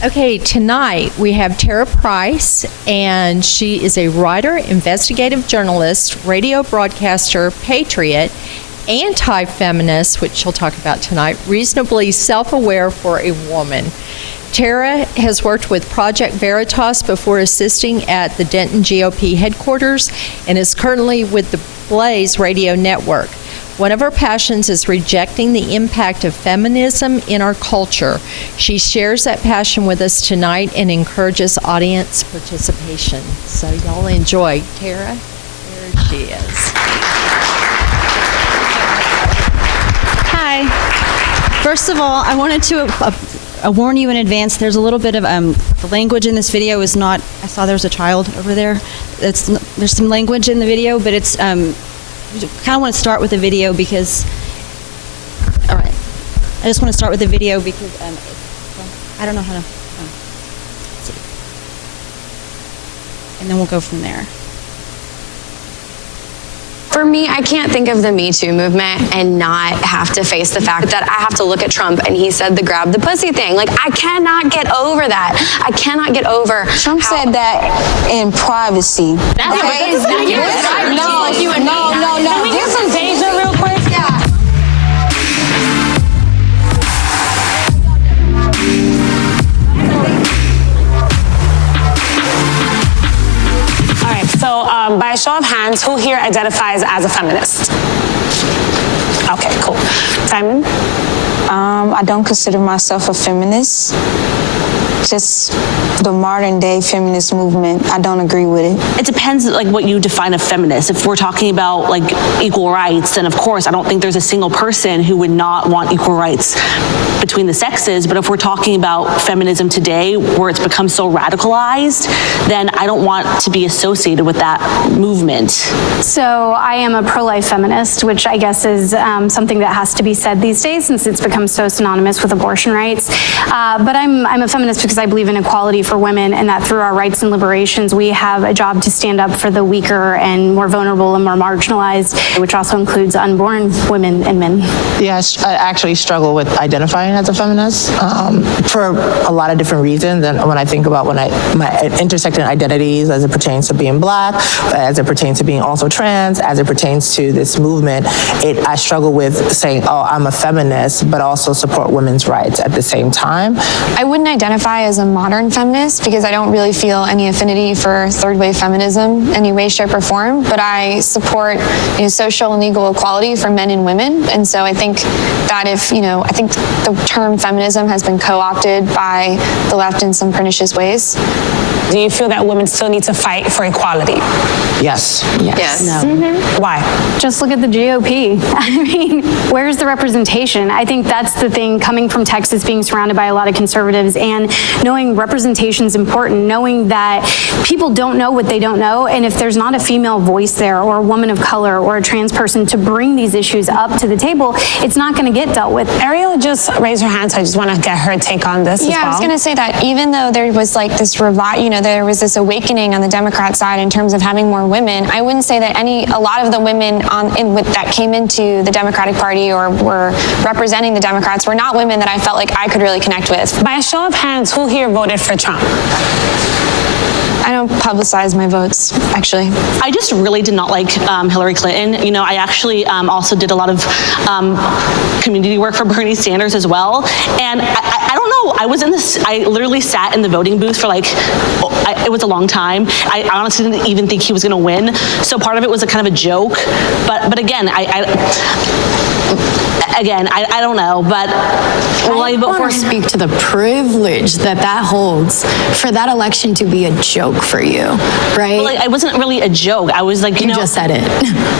Okay, tonight we have Terah Price, and she is a writer, investigative journalist, radio broadcaster, patriot, anti-feminist, which she'll talk about tonight, reasonably self-aware for a woman. Terah has worked with Project Veritas before assisting at the Denton GOP headquarters and is currently with the Blaze Radio Network. One of her passions is rejecting the impact of feminism in our culture. She shares that passion with us tonight and encourages audience participation. So y'all enjoy. Terah, there she is. Hi. First of all, I wanted to warn you in advance. There's a little bit of the language in this video is not. I saw there's a child over there. There's some language in the video, but it's. I kind of want to start with the video because. All right. I just want to start with the video because I don't know how to. Let's see. And then we'll go from there. For me, I can't think of the Me Too movement and not have to face the fact that I have to look at Trump and he said the grab the pussy thing. Like, I cannot get over that. I cannot get over Trump said that in privacy. That's okay? No. Can we get some Deja real quick? Yeah. All right, so by a show of hands, who here identifies as a feminist? Okay, cool. Simon? I don't consider myself a feminist. Just the modern day feminist movement, I don't agree with it. It depends like what you define a feminist. If we're talking about like equal rights, then of course I don't think there's a single person who would not want equal rights between the sexes. But if we're talking about feminism today, where it's become so radicalized, then I don't want to be associated with that movement. So I am a pro-life feminist, which I guess is something that has to be said these days since it's become so synonymous with abortion rights. But I'm a feminist because I believe in equality for women, and that through our rights and liberations, we have a job to stand up for the weaker and more vulnerable and more marginalized, which also includes unborn women and men. Yes, I actually struggle with identifying as a feminist for a lot of different reasons. And when I think about my intersecting identities as it pertains to being Black, as it pertains to being also trans, as it pertains to this movement, I struggle with saying, oh, I'm a feminist, but also support women's rights at the same time. I wouldn't identify as a modern feminist because I don't really feel any affinity for third wave feminism any way, shape, or form, but I support social and legal equality for men and women. And so I think that I think the term feminism has been co-opted by the left in some pernicious ways. Do you feel that women still need to fight for equality? Yes. Yes. No. Mm-hmm. Why? Just look at the GOP. I mean, where's the representation? I think that's the thing, coming from Texas, being surrounded by a lot of conservatives, and knowing representation is important, knowing that people don't know what they don't know, and if there's not a female voice there, or a woman of color, or a trans person to bring these issues up to the table, it's not going to get dealt with. Ariel just raised her hand, so I just want to get her take on this as well. Yeah, I was going to say that even though there was like this there was this awakening on the Democrat side in terms of having more women, I wouldn't say that a lot of the women that came into the Democratic Party or were representing the Democrats were not women that I felt like I could really connect with. By a show of hands, who here voted for Trump? I don't publicize my votes, actually. I just really did not like Hillary Clinton. I actually also did a lot of community work for Bernie Sanders as well. And I don't know, I literally sat in the voting booth for it was a long time. I honestly didn't even think he was gonna win. So part of it was a kind of a joke. But again, I don't know, but will I vote for? I want to speak to the privilege that holds for that election to be a joke for you, right? Well, it wasn't really a joke. I was like, you just said it.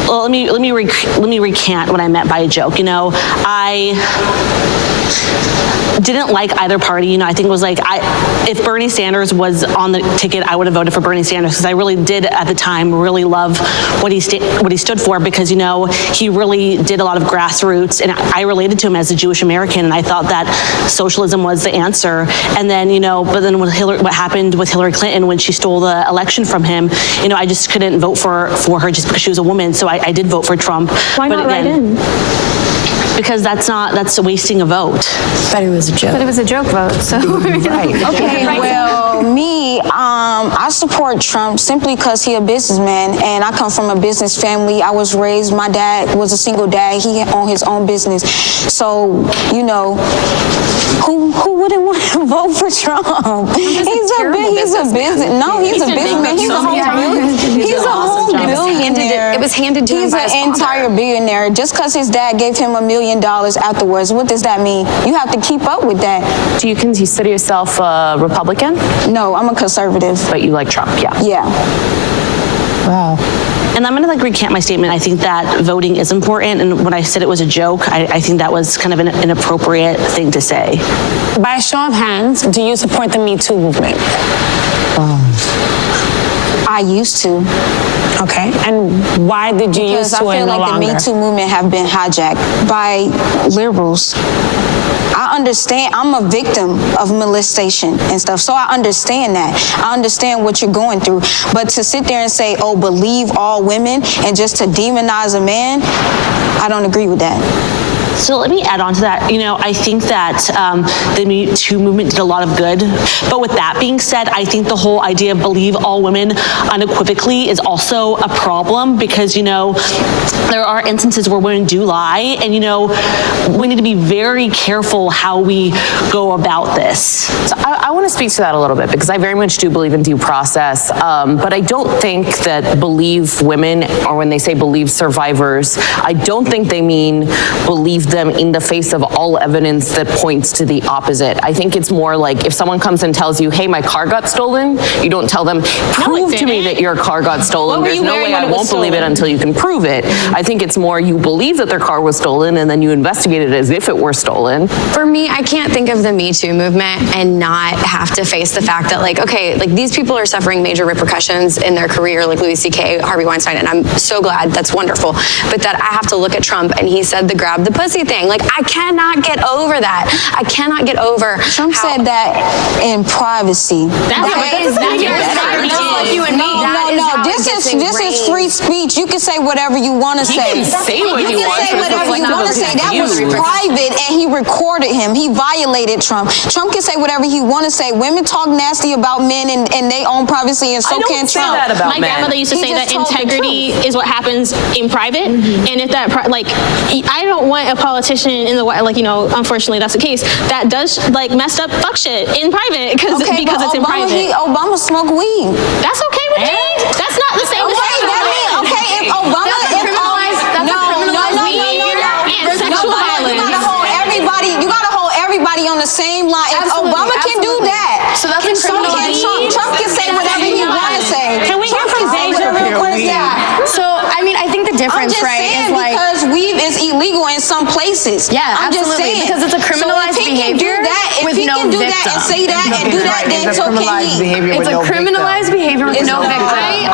Well, let me recant what I meant by a joke. I didn't like either party. I think it was like, if Bernie Sanders was on the ticket, I would have voted for Bernie Sanders, because I really did at the time really love what he stood for, because he really did a lot of grassroots, and I related to him as a Jewish American, and I thought that socialism was the answer. And then but then what happened with Hillary Clinton when she stole the election from him, I just couldn't vote for her just because she was a woman. So I did vote for Trump. Why not write in? because that's wasting a vote. But it was a joke. But it was a joke vote, so. Right. Okay, well, me, I support Trump simply because he a businessman, and I come from a business family. I was raised, my dad was a single dad. He owned his own business. So, you know, who wouldn't want to vote for Trump? He's a businessman. He's a whole billionaire. It was handed to him He's by his an entire billionaire. Just because his dad gave him $1 million afterwards, what does that mean? You have to keep up with that. Do you consider yourself a Republican? No, I'm a conservative. But you like Trump, yeah. Yeah. Wow. And I'm going to recant my statement. I think that voting is important, and when I said it was a joke, I think that was kind of an inappropriate thing to say. By a show of hands, do you support the Me Too movement? I used to. Okay, and why did you use Because I to feel and no like the longer? Me Too movement have been hijacked by liberals. I understand, I'm a victim of molestation and stuff, so I understand that. I understand what you're going through. But to sit there and say, oh, believe all women, and just to demonize a man, I don't agree with that. So let me add on to that. You know, I think that the Me Too movement did a lot of good. But with that being said, I think the whole idea of believe all women unequivocally is also a problem because, you know, there are instances where women do lie. And, you know, we need to be very careful how we go about this. So I want to speak to that a little bit because I very much do believe in due process. But I don't think that believe women, or when they say believe survivors, I don't think they mean believe them in the face of all evidence that points to the opposite. I think it's more like if someone comes and tells you, hey, my car got stolen, you don't tell them, prove to me that your car got stolen. There's no way I won't believe it until you can prove it. I think it's more you believe that their car was stolen and then you investigate it as if it were stolen. For me, I can't think of the Me Too movement and not have to face the fact that, like, okay, like these people are suffering major repercussions in their career, like Louis C.K., Harvey Weinstein, and I'm so glad, that's wonderful. But that I have to look at Trump and he said the grab the pussy thing. Like, I cannot get over that. I cannot get over Trump said that in privacy. No, this is free speech. You can say whatever you want to say. You can say what you want. Say whatever you want to say. That was private, and he recorded him. He violated Trump. Trump can say whatever he want to say. Women talk nasty about men and they own privacy, and so can Trump. That about My grandmother used to say that integrity is what happens in private, and if that I don't want a politician in the White, like, you know, unfortunately that's the case, that does like messed up fuck shit in private because it's in private. Obama smoked weed. That's okay with me. That's not the same. If Obama, you gotta hold everybody on the same line. If Obama can do that, so that's Trump can say whatever he want to say. Can we hear from Deja real quick? Yeah. So, I mean, I think the difference, is like, because weed is illegal in some places. Yeah, I'm just absolutely, saying, because it's a criminalized behavior if he can do that and say that and do that, then so can he. It's a criminalized behavior with no victim.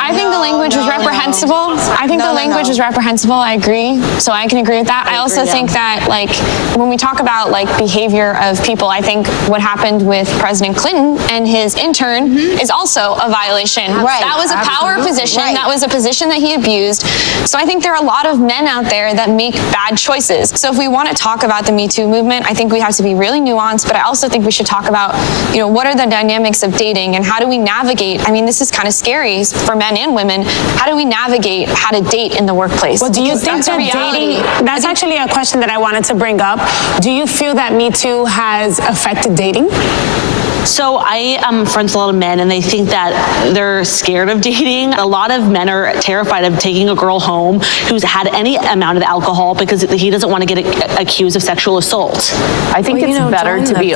I think the language is reprehensible. I think the language is reprehensible. I agree. So I can agree with that. I also think that, like, when we talk about like behavior of people, I think what happened with President Clinton and his intern is also a violation. Right. That was a power position. Right. That was a position that he abused. So I think there are a lot of men out there that make bad choices. So if we want to talk about the Me Too movement, I think we have to be really nuanced, but I also think we should talk about, you know, what are the dynamics of dating and how do we navigate? I mean, this is kind of scary for men and women. How do we navigate how to date in the workplace? Well, do you think that dating, that's actually a question that I wanted to bring up. Do you feel that Me Too has affected dating? So I am friends with a lot of men, and they think that they're scared of dating. A lot of men are terrified of taking a girl home who's had any amount of alcohol because he doesn't want to get accused of sexual assault. I think it's better to be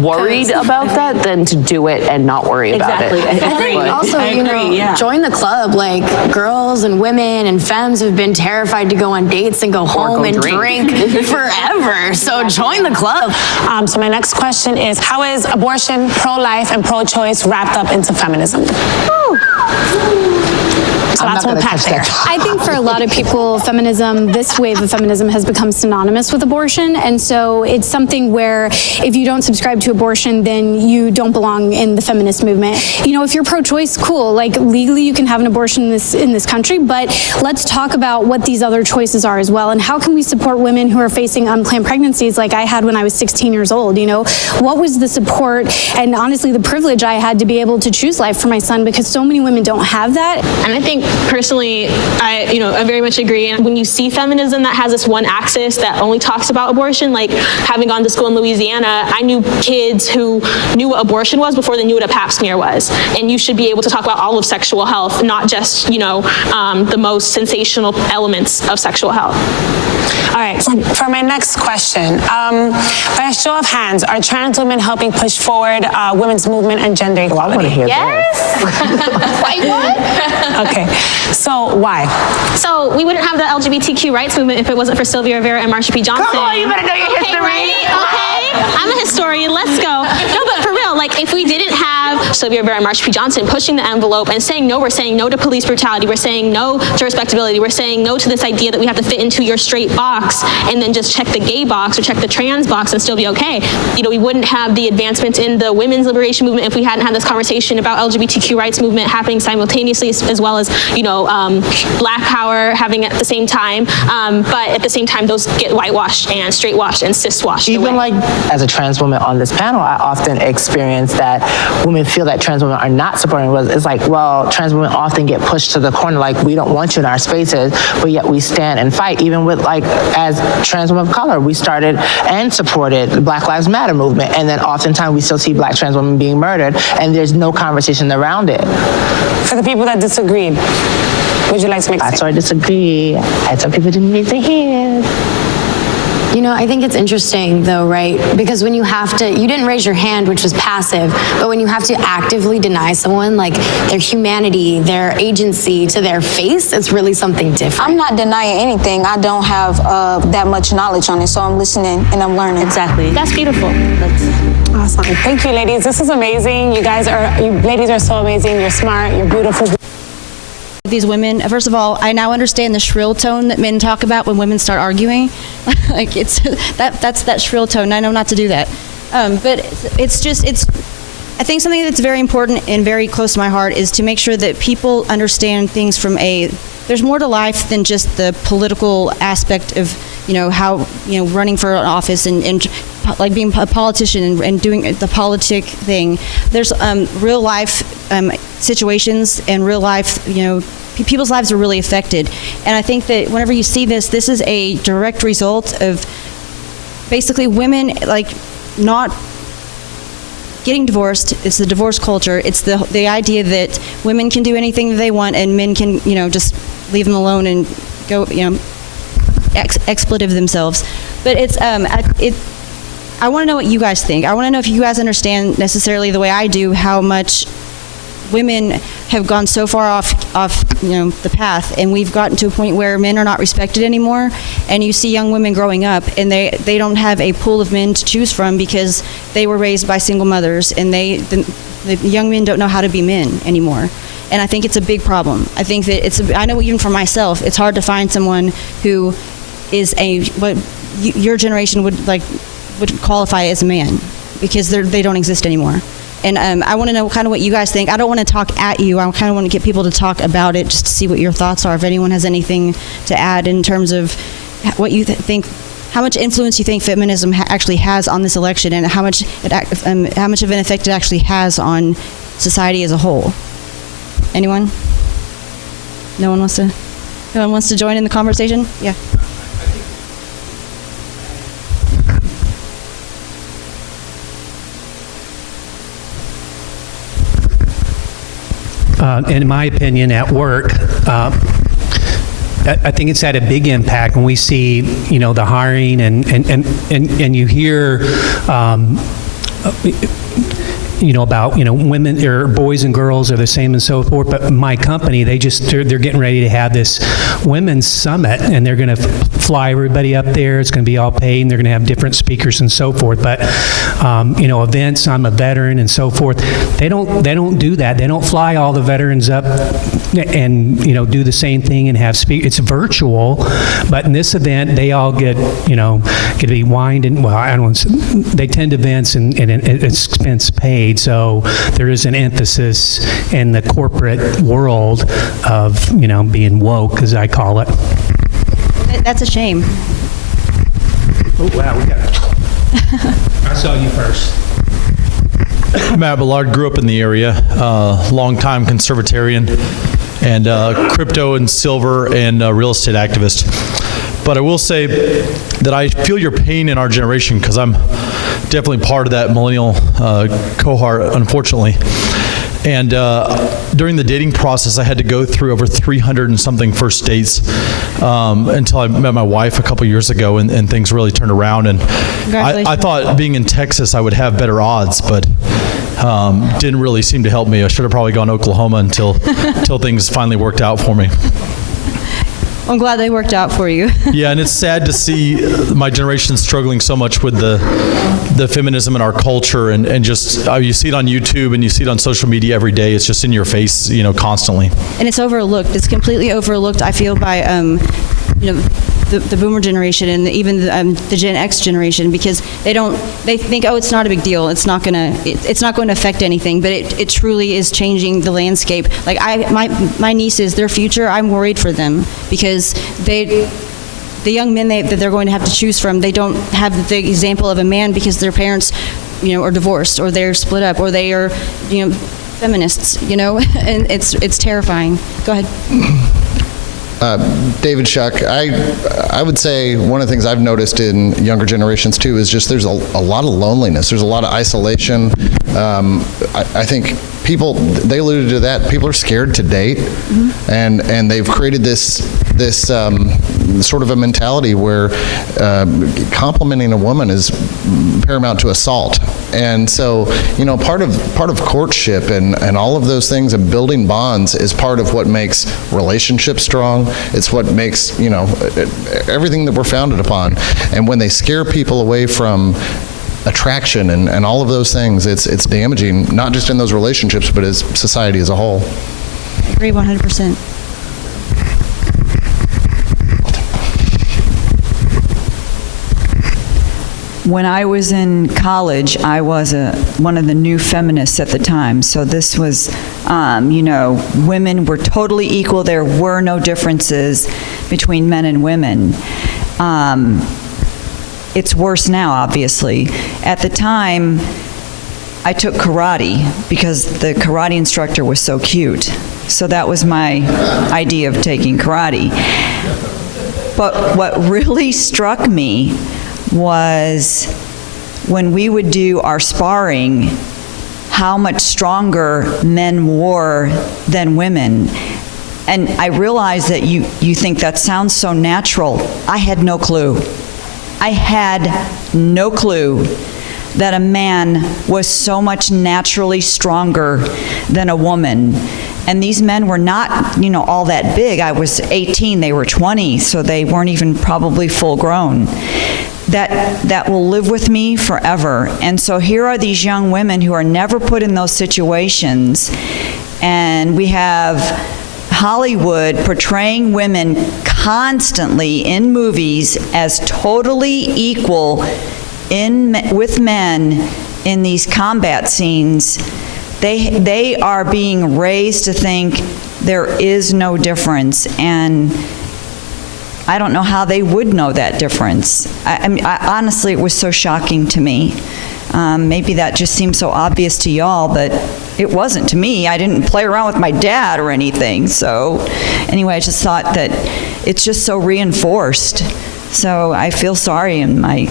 worried about that than to do it and not worry about it. I think also, join the club. Like, girls and women and femmes have been terrified to go on dates and go home and drink forever. So join the club. So my next question is, how is abortion, pro-life, and pro-choice wrapped up into feminism? So I'm that's not going to what touch that. I think for a lot of people, feminism, this wave of feminism has become synonymous with abortion. And so it's something where if you don't subscribe to abortion, then you don't belong in the feminist movement. You know, if you're pro-choice, cool. Like legally you can have an abortion in this country, but let's talk about what these other choices are as well. And how can we support women who are facing unplanned pregnancies like I had when I was 16 years old? You know, what was the support and honestly the privilege I had to be able to choose life for my son, because so many women don't have that. And I think personally, I very much agree. And when you see feminism that has this one axis that only talks about abortion, like having gone to school in Louisiana, I knew kids who knew what abortion was before they knew what a pap smear was. And you should be able to talk about all of sexual health, not just, the most sensational elements of sexual health. All right, for my next question, by a show of hands, are trans women helping push forward women's movement and gender equality? I want to hear Yes. Wait, what? Okay, so why? So we wouldn't have the LGBTQ rights movement if it wasn't for Sylvia Rivera and Marsha P. Johnson. Come on, you better know your history. Right? Okay, I'm a historian. Let's go. No, but for real, like if we didn't have Sylvia Rivera and Marsha P. Johnson pushing the envelope and saying no, we're saying no to police brutality, we're saying no to respectability, we're saying no to this idea that we have to fit into your straight box and then just check the gay box or check the trans box and still be okay. We wouldn't have the advancements in the women's liberation movement if we hadn't had this conversation about LGBTQ rights movement happening simultaneously, as well as, Black power having at the same time. But at the same time, those get whitewashed and straightwashed and ciswashed. Even like as a trans woman on this panel, I often experience that women feel that trans women are not supporting. It's like, well, trans women often get pushed to the corner, like we don't want you in our spaces, but yet we stand and fight. Even with as trans women of color, we started and supported the Black Lives Matter movement, and then oftentimes we still see Black trans women being murdered, and there's no conversation around it. For the people that disagreed, would you like to make a I statement? sort of disagree. And some people didn't need to hear. I think it's interesting though, right? Because when you didn't raise your hand, which was passive, but when you have to actively deny someone like their humanity, their agency to their face, it's really something different. I'm not denying anything. I don't have that much knowledge on it, so I'm listening and I'm learning. Exactly. That's beautiful. Awesome. Thank you, ladies. This is amazing. You ladies are so amazing. You're smart. You're beautiful. These women, first of all, I now understand the shrill tone that men talk about when women start arguing. Like that's that shrill tone. I know not to do that. But I think something that's very important and very close to my heart is to make sure that people understand things from there's more to life than just the political aspect of, how, running for an office and like being a politician and doing the politic thing. There's real life situations and real life, people's lives are really affected. And I think that whenever you see this is a direct result of basically women not getting divorced. It's the divorce culture. It's the idea that women can do anything that they want and men can, just leave them alone and go, expletive themselves. But I want to know what you guys think. I want to know if you guys understand necessarily the way I do how much women have gone so far off the path, and we've gotten to a point where men are not respected anymore, and you see young women growing up and they don't have a pool of men to choose from because they were raised by single mothers, and the young men don't know how to be men anymore. And I think it's a big problem. I think that I know even for myself, it's hard to find someone who is what your generation would qualify as a man, because they don't exist anymore. And I want to know kind of what you guys think. I don't want to talk at you. I kind of want to get people to talk about it just to see what your thoughts are. If anyone has anything to add in terms of what you think, how much influence you think feminism actually has on this election, and how much of an effect it actually has on society as a whole. Anyone? No one wants to join in the conversation? Yeah. In my opinion, at work, I think it's had a big impact when we see, the hiring and you hear, about, women or boys and girls are the same and so forth. But my company, they're getting ready to have this women's summit, and they're going to fly everybody up there. It's going to be all paid, and they're going to have different speakers and so forth. But, events, I'm a veteran and so forth. They don't do that. They don't fly all the veterans up and, do the same thing and have It's virtual, but in this event, they all get to be wined and, they attend events and it's expense paid. So there is an emphasis in the corporate world of, being woke, as I call it. That's a shame. Oh, wow, we got it. I saw you first. Matt Ballard, grew up in the area, longtime conservatarian, and crypto and silver and real estate activist. But I will say that I feel your pain in our generation, because I'm definitely part of that millennial cohort, unfortunately. And during the dating process, I had to go through over 300 and something first dates until I met my wife a couple years ago, and things really turned around. And I thought being in Texas, I would have better odds, but didn't really seem to help me. I should have probably gone to Oklahoma until things finally worked out for me. I'm glad they worked out for you. Yeah, and it's sad to see my generation struggling so much with the feminism in our culture, and just you see it on YouTube and you see it on social media every day. It's just in your face, constantly. And it's overlooked. It's completely overlooked, I feel, by the boomer generation and even the Gen X generation, because they think, oh, it's not a big deal. It's not going to affect anything, but it truly is changing the landscape. Like my nieces, their future, I'm worried for them, because the young men that they're going to have to choose from, they don't have the example of a man, because their parents, are divorced, or they're split up, or they are, feminists, and it's terrifying. Go ahead. David Shuck, I would say one of the things I've noticed in younger generations too is just there's a lot of loneliness. There's a lot of isolation. I think people, they alluded to that, people are scared to date, and they've created this sort of a mentality where complimenting a woman is paramount to assault. And so, part of courtship and all of those things and building bonds is part of what makes relationships strong. It's what makes, everything that we're founded upon. And when they scare people away from attraction and all of those things, it's damaging, not just in those relationships, but as society as a whole. I agree 100%. When I was in college, I was one of the new feminists at the time. So this was, women were totally equal. There were no differences between men and women. It's worse now, obviously. At the time, I took karate because the karate instructor was so cute. So that was my idea of taking karate. But what really struck me was when we would do our sparring, how much stronger men were than women. And I realized that you think that sounds so natural. I had no clue. I had no clue that a man was so much naturally stronger than a woman. And these men were not, all that big. I was 18, they were 20, so they weren't even probably full grown. That will live with me forever. And so here are these young women who are never put in those situations, and we have Hollywood portraying women constantly in movies as totally equal with men in these combat scenes. They are being raised to think there is no difference, and I don't know how they would know that difference. Honestly, it was so shocking to me. Maybe that just seems so obvious to y'all, but it wasn't to me. I didn't play around with my dad or anything. So anyway, I just thought that it's just so reinforced. So I feel sorry, and my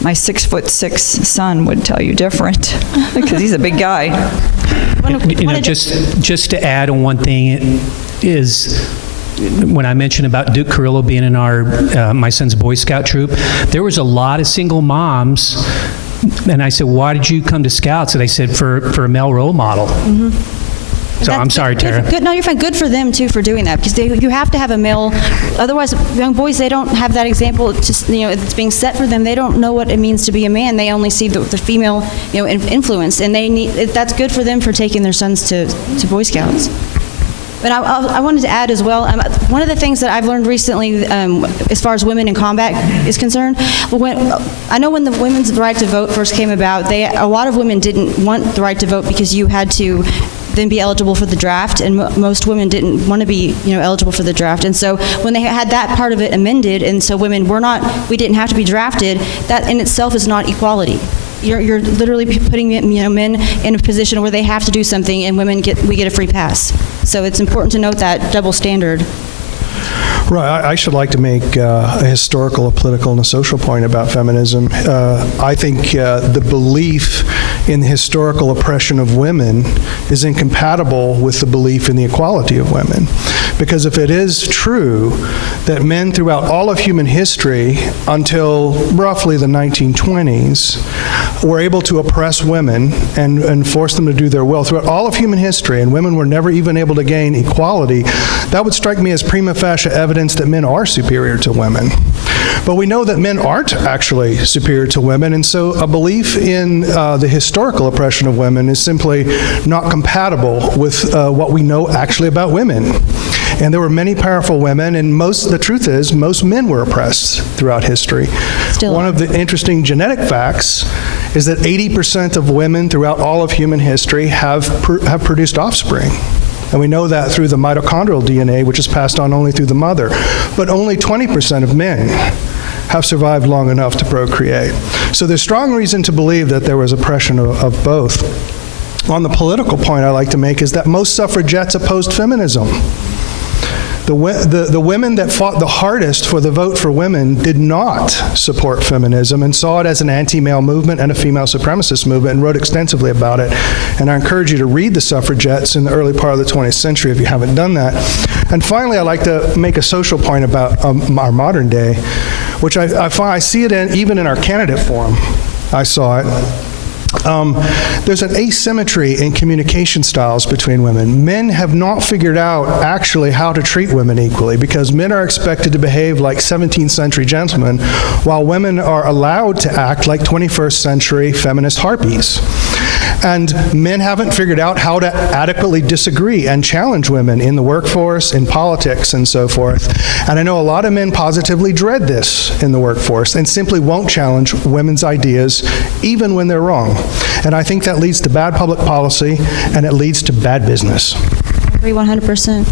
6'6" son would tell you different because he's a big guy. Just to add on one thing is, when I mentioned about Duke Carrillo being in our my son's Boy Scout troop, there was a lot of single moms And I said, why did you come to Scouts? And they said, for a male role model. So I'm sorry, Terah. No, you're fine. Good for them too for doing that, because you have to have a male. Otherwise, young boys, they don't have that example. It's just, it's being set for them. They don't know what it means to be a man. They only see the female, influence, and that's good for them for taking their sons to Boy Scouts. But I wanted to add as well, one of the things that I've learned recently as far as women in combat is concerned, I know when the women's right to vote first came about, a lot of women didn't want the right to vote because you had to then be eligible for the draft, and most women didn't want to be eligible for the draft. And so when they had that part of it amended, and so women we didn't have to be drafted, that in itself is not equality. You're literally putting men in a position where they have to do something, and we get a free pass. So it's important to note that double standard. Right. I should like to make a historical, a political, and a social point about feminism. I think the belief in the historical oppression of women is incompatible with the belief in the equality of women. Because if it is true that men throughout all of human history until roughly the 1920s were able to oppress women and force them to do their will throughout all of human history, and women were never even able to gain equality, that would strike me as prima facie evidence that men are superior to women. But we know that men aren't actually superior to women, and so a belief in the historical oppression of women is simply not compatible with what we know actually about women. And there were many powerful women, and the truth is, most men were oppressed throughout history. One of the interesting genetic facts is that 80% of women throughout all of human history have produced offspring. And we know that through the mitochondrial DNA, which is passed on only through the mother. But only 20% of men have survived long enough to procreate. So there's strong reason to believe that there was oppression of both. On the political point I like to make is that most suffragettes opposed feminism. The women that fought the hardest for the vote for women did not support feminism and saw it as an anti-male movement and a female supremacist movement, and wrote extensively about it. And I encourage you to read the suffragettes in the early part of the 20th century if you haven't done that. And finally, I'd like to make a social point about our modern day, which I see it even in our candidate forum. I saw it. There's an asymmetry in communication styles between women. Men have not figured out actually how to treat women equally, because men are expected to behave like 17th century gentlemen, while women are allowed to act like 21st century feminist harpies. And men haven't figured out how to adequately disagree and challenge women in the workforce, in politics, and so forth. And I know a lot of men positively dread this in the workforce and simply won't challenge women's ideas even when they're wrong. And I think that leads to bad public policy, and it leads to bad business. I agree 100%.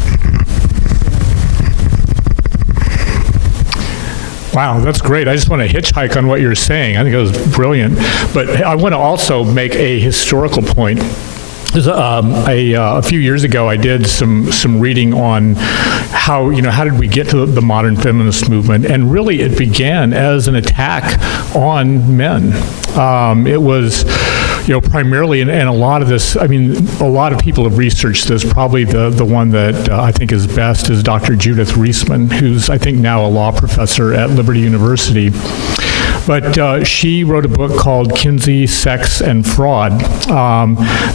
Wow, that's great. I just want to hitchhike on what you're saying. I think it was brilliant. But I want to also make a historical point. A few years ago, I did some reading on how did we get to the modern feminist movement, and really it began as an attack on men. It was, primarily, and a lot of this, a lot of people have researched this. Probably the one that I think is best is Dr. Judith Reisman, who's I think now a law professor at Liberty University. But she wrote a book called Kinsey, Sex, and Fraud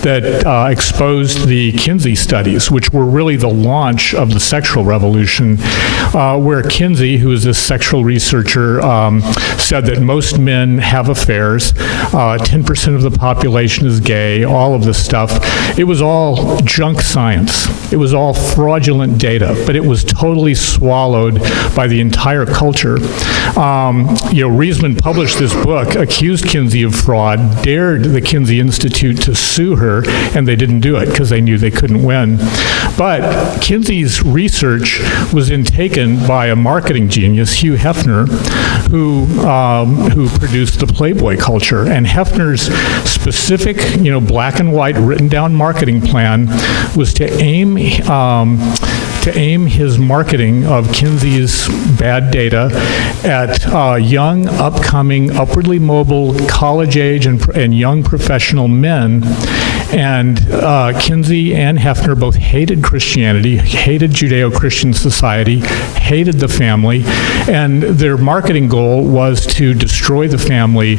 that exposed the Kinsey studies, which were really the launch of the sexual revolution, where Kinsey, who is a sexual researcher, said that most men have affairs, 10% of the population is gay, all of this stuff. It was all junk science. It was all fraudulent data, but it was totally swallowed by the entire culture. Reisman published this book, accused Kinsey of fraud, dared the Kinsey Institute to sue her, and they didn't do it because they knew they couldn't win. But Kinsey's research was then taken by a marketing genius, Hugh Hefner, who produced the Playboy culture. And Hefner's specific, black and white written down marketing plan was to aim his marketing of Kinsey's bad data at young, upcoming, upwardly mobile, college age and young professional men. And Kinsey and Hefner both hated Christianity, hated Judeo-Christian society, hated the family, and their marketing goal was to destroy the family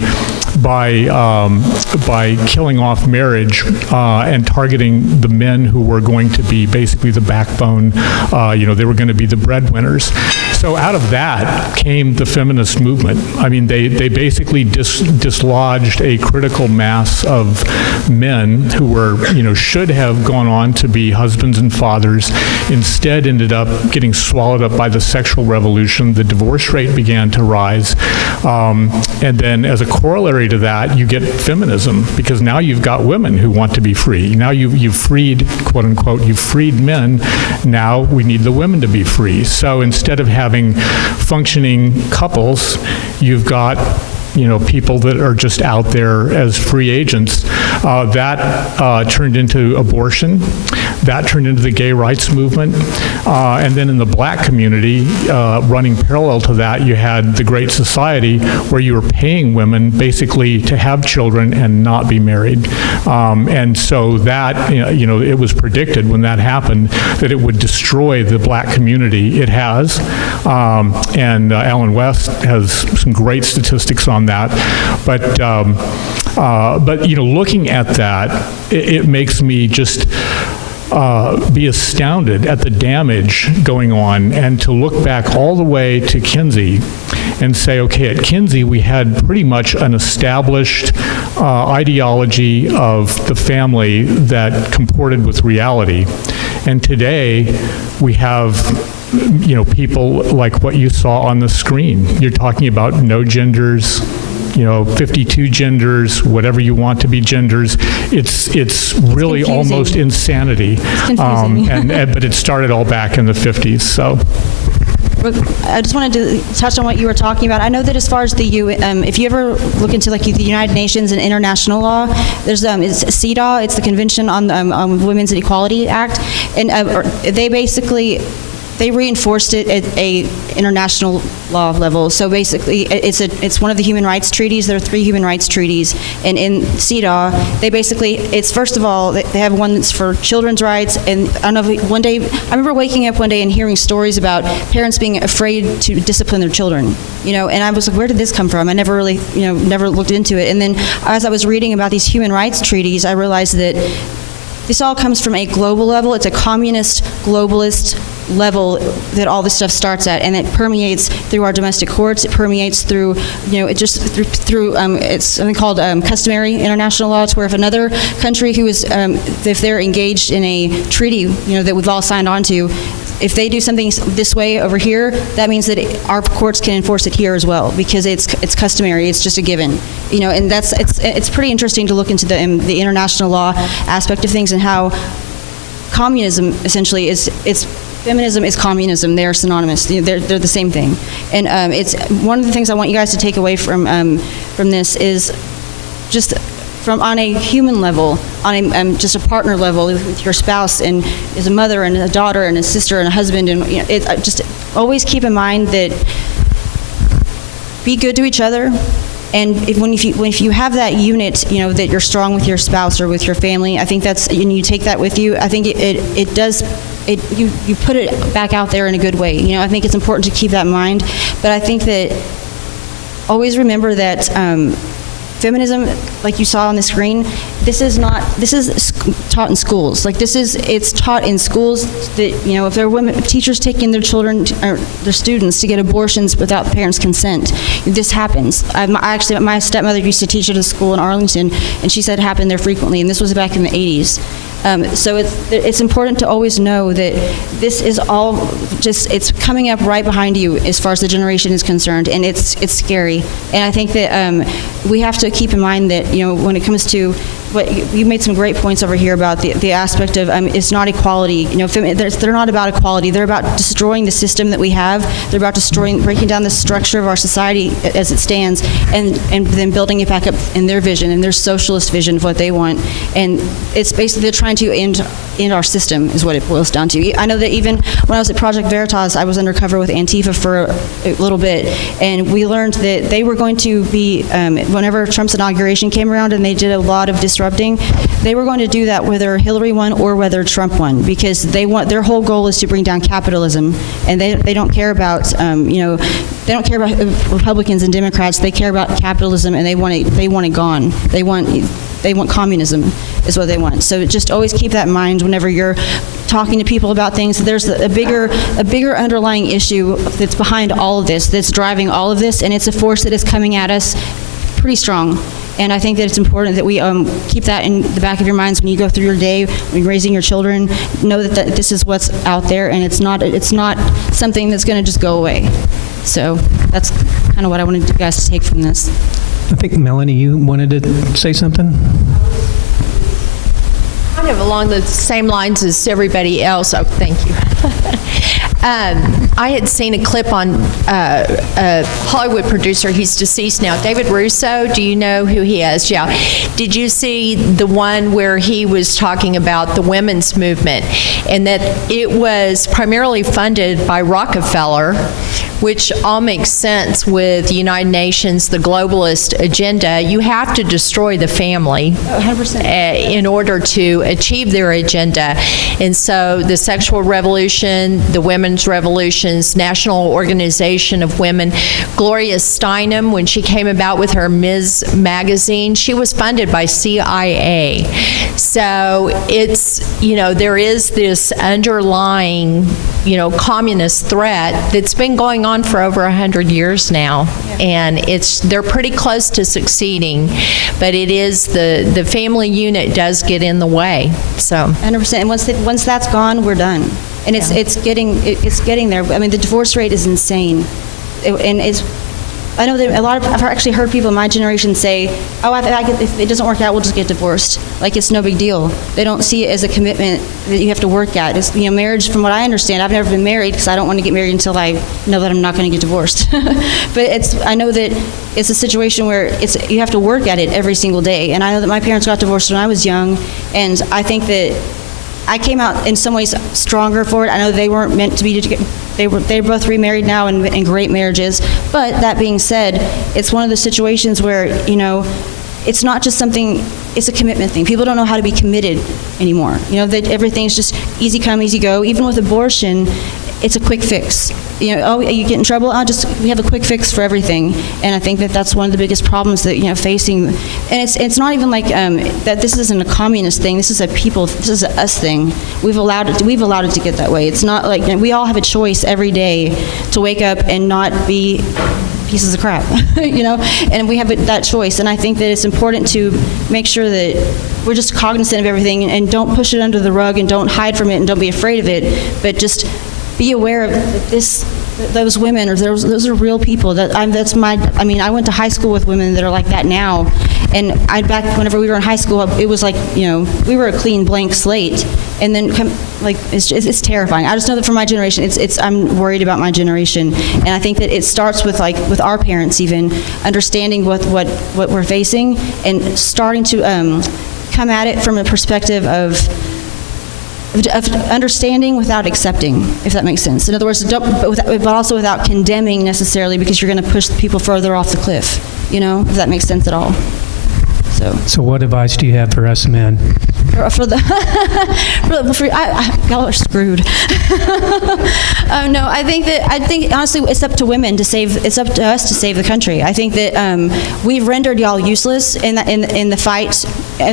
by killing off marriage and targeting the men who were going to be basically the backbone. They were going to be the breadwinners. So out of that came the feminist movement. I mean, they basically dislodged a critical mass of men who were, should have gone on to be husbands and fathers, instead ended up getting swallowed up by the sexual revolution. The divorce rate began to rise. And then as a corollary to that, you get feminism, because now you've got women who want to be free. Now you've freed, quote unquote, you've freed men. Now we need the women to be free. So instead of having functioning couples, you've got people that are just out there as free agents. That turned into abortion. That turned into the gay rights movement. And then in the black community, running parallel to that, you had the Great Society, where you were paying women basically to have children and not be married. And so that, it was predicted when that happened that it would destroy the black community. It has. And Alan West has some great statistics on that. But looking at that, it makes me just be astounded at the damage going on, and to look back all the way to Kinsey and say, okay, at Kinsey we had pretty much an established ideology of the family that comported with reality. And today we have people like what you saw on the screen. You're talking about no genders, 52 genders, whatever you want to be genders. It's really confusing. almost insanity. It's confusing. But it started all back in the 50s. So. I just wanted to touch on what you were talking about. I know that as far as the if you ever look into the United Nations and international law, there's it's CEDAW, it's the Convention on Women's Equality Act, and they reinforced it at a international law level. So basically, it's one of the human rights treaties. There are 3 human rights treaties, and in CEDAW, it's first of all, they have one that's for children's rights. And I don't know, I remember waking up one day and hearing stories about parents being afraid to discipline their children. And I was like, where did this come from? I never really, never looked into it. And then as I was reading about these human rights treaties, I realized that this all comes from a global level. It's a communist, globalist level that all this stuff starts at, and it permeates through our domestic courts. It permeates through, it's something called customary international law. It's where if another country who is, if they're engaged in a treaty, that we've all signed on to, if they do something this way over here, that means that our courts can enforce it here as well, because it's customary. It's just a given, and it's pretty interesting to look into the international law aspect of things and how communism essentially feminism is communism. They are synonymous. They're the same thing. And it's one of the things I want you guys to take away from this is just on a human level, on just a partner level with your spouse, and as a mother and a daughter and a sister and a husband, and just always keep in mind that be good to each other. And if you have that unit, that you're strong with your spouse or with your family, I think and you take that with you, I think it does. You put it back out there in a good way. I think it's important to keep that in mind. But I think that always remember that feminism, like you saw on the screen, this is taught in schools. It's taught in schools that, if there are women, teachers taking their children or their students to get abortions without the parents' consent, this happens. Actually, my stepmother used to teach at a school in Arlington, and she said it happened there frequently, and this was back in the 80s. So it's important to always know that this is all it's coming up right behind you as far as the generation is concerned, and it's scary. And I think that we have to keep in mind that, when it comes to what you made some great points over here about the aspect of it's not equality. They're not about equality. They're about destroying the system that we have. They're about breaking down the structure of our society as it stands, and then building it back up in their vision, in their socialist vision of what they want. And it's basically they're trying trying to end our system is what it boils down to. I know that even when I was at Project Veritas, I was undercover with Antifa for a little bit, and we learned that they were going to be, whenever Trump's inauguration came around and they did a lot of disrupting, they were going to do that whether Hillary won or whether Trump won, because their whole goal is to bring down capitalism, and they don't care about, they don't care about Republicans and Democrats. They care about capitalism, and they want it gone. They want communism is what they want. So just always keep that in mind whenever you're talking to people about things. There's a bigger underlying issue that's behind all of this, that's driving all of this, and it's a force that is coming at us pretty strong. And I think that it's important that we keep that in the back of your minds when you go through your day, when you're raising your children. Know that this is what's out there, and it's not something that's going to just go away. So that's kind of what I wanted you guys to take from this. I think, Melanie, you wanted to say something? Kind of along the same lines as everybody else. Oh, thank you. I had seen a clip on a Hollywood producer. He's deceased now, David Russo. Do you know who he is? Yeah. Did you see the one where he was talking about the women's movement and that it was primarily funded by Rockefeller, which all makes sense with the United Nations, the globalist agenda? You have to destroy the family 100%. In order to achieve their agenda. And so the sexual revolution, the women's revolutions, National Organization of Women, Gloria Steinem, when she came about with her Ms. magazine, she was funded by CIA. So it's, there is this underlying, communist threat that's been going on for over 100 years now. Yeah. And they're pretty close to succeeding, but it is the family unit does get in the way. So 100%. And once that's gone, we're done. And it's getting there. I mean, the divorce rate is insane. I know that I've actually heard people in my generation say, oh, if it doesn't work out, we'll just get divorced. Like it's no big deal. They don't see it as a commitment that you have to work at. It's, marriage, from what I understand, I've never been married because I don't want to get married until I know that I'm not going to get divorced. But I know that it's a situation where you have to work at it every single day. And I know that my parents got divorced when I was young, and I think that I came out in some ways stronger for it. I know they weren't meant to be. They're both remarried now in great marriages. But that being said, it's one of the situations where it's not just something. It's a commitment thing. People don't know how to be committed anymore. That everything's just easy come, easy go. Even with abortion, it's a quick fix. Oh, you get in trouble? We have a quick fix for everything. And I think that that's one of the biggest problems that facing. And it's not even like that. This isn't a communist thing. This is this is a us thing. We've allowed it to get that way. It's not like we all have a choice every day to wake up and not be pieces of crap, and we have that choice. And I think that it's important to make sure that we're just cognizant of everything and don't push it under the rug and don't hide from it and don't be afraid of it, but just be aware of those women, or those are real people. I went to high school with women that are like that now, and back whenever we were in high school, it was like we were a clean blank slate, and then it's terrifying. I just know that for my generation, I'm worried about my generation, and I think that it starts with our parents even understanding what we're facing and starting to come at it from a perspective of understanding without accepting, if that makes sense. In other words, but also without condemning necessarily, because you're going to push people further off the cliff, if that makes sense at all. So what advice do you have for us men? Y'all are screwed. No, I think honestly it's up to women to save. It's up to us to save the country. I think that we've rendered y'all useless in the fight,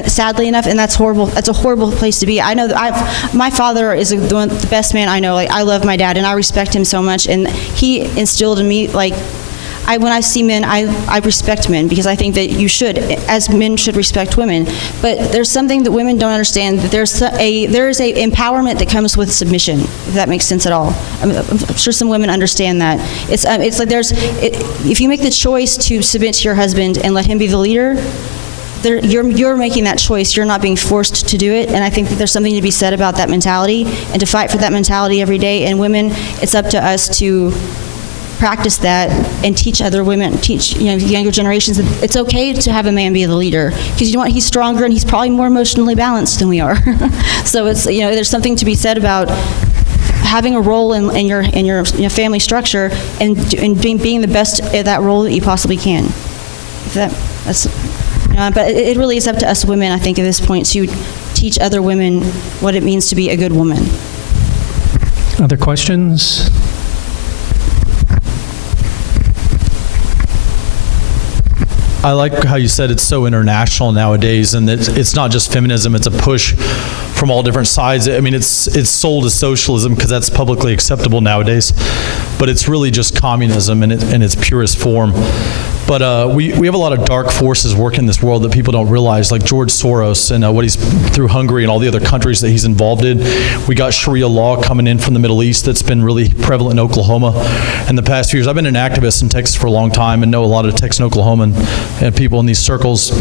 sadly enough, and that's horrible. That's a horrible place to be. I know that my father is the best man I know. Like, I love my dad and I respect him so much, and he instilled in me when I see men, I respect men, because I think that as men should respect women. But there's something that women don't understand, that there is a empowerment that comes with submission, if that makes sense at all. I'm sure some women understand that. It's like if you make the choice to submit to your husband and let him be the leader, you're making that choice. You're not being forced to do it. And I think that there's something to be said about that mentality and to fight for that mentality every day. And women, it's up to us to practice that and teach other women, teach younger generations that it's okay to have a man be the leader, because you know what, he's stronger and he's probably more emotionally balanced than we are. So it's, there's something to be said about having a role in your family structure and being the best at that role that you possibly can. But it really is up to us women, I think, at this point, to teach other women what it means to be a good woman. Other questions? I like how you said it's so international nowadays, and it's not just feminism, it's a push from all different sides. I mean, it's sold as socialism because that's publicly acceptable nowadays, but it's really just communism in its purest form. But we have a lot of dark forces working in this world that people don't realize, like George Soros and what he's through Hungary and all the other countries that he's involved in. We got Sharia law coming in from the Middle East that's been really prevalent in Oklahoma in the past few years. I've been an activist in Texas for a long time and know a lot of Texas and Oklahoma and people in these circles.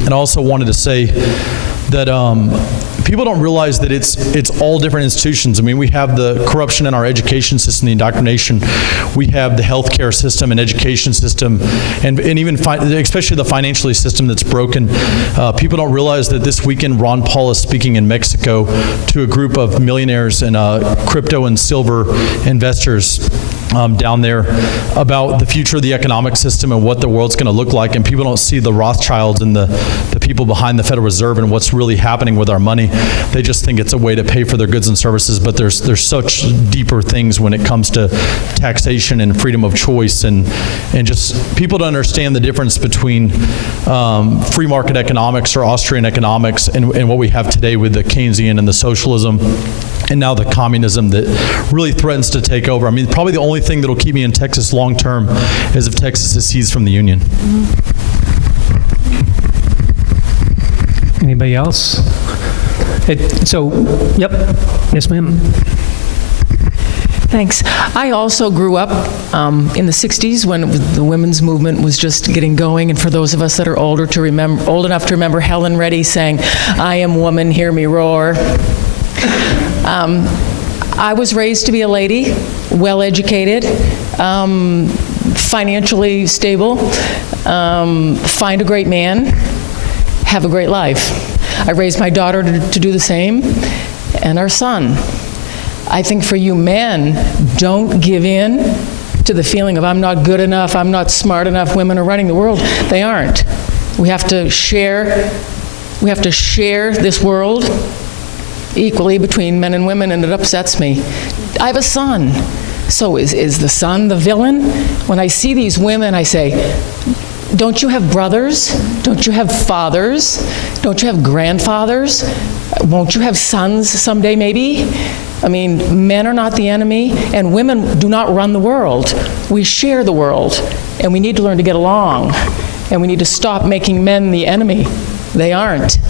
And I also wanted to say that people don't realize that it's all different institutions. I mean, we have the corruption in our education system, the indoctrination. We have the healthcare system and education system, and even especially the financial system that's broken. People don't realize that this weekend Ron Paul is speaking in Mexico to a group of millionaires and crypto and silver investors down there about the future of the economic system and what the world's going to look like. And people don't see the Rothschilds and the people behind the Federal Reserve and what's really happening with our money. They just think it's a way to pay for their goods and services, but there's such deeper things when it comes to taxation and freedom of choice, and just people don't understand the difference between free market economics or Austrian economics and what we have today with the Keynesian and the socialism, and now the communism that really threatens to take over. I mean, probably the only thing that'll keep me in Texas long term is if Texas is seized from the Union. Anybody else? Yep. Yes, ma'am. Thanks. I also grew up in the 60s when the women's movement was just getting going, and for those of us that are old enough to remember Helen Reddy saying, "I am woman, hear me roar." I was raised to be a lady, well-educated, financially stable, find a great man, have a great life. I raised my daughter to do the same, and our son. I think for you men, don't give in to the feeling of I'm not good enough, I'm not smart enough, women are running the world. They aren't. We have to share this world equally between men and women, and it upsets me. I have a son. So is the son the villain? When I see these women, I say, don't you have brothers? Don't you have fathers? Don't you have grandfathers? Won't you have sons someday, maybe? I mean, men are not the enemy, and women do not run the world. We share the world, and we need to learn to get along, and we need to stop making men the enemy. They aren't.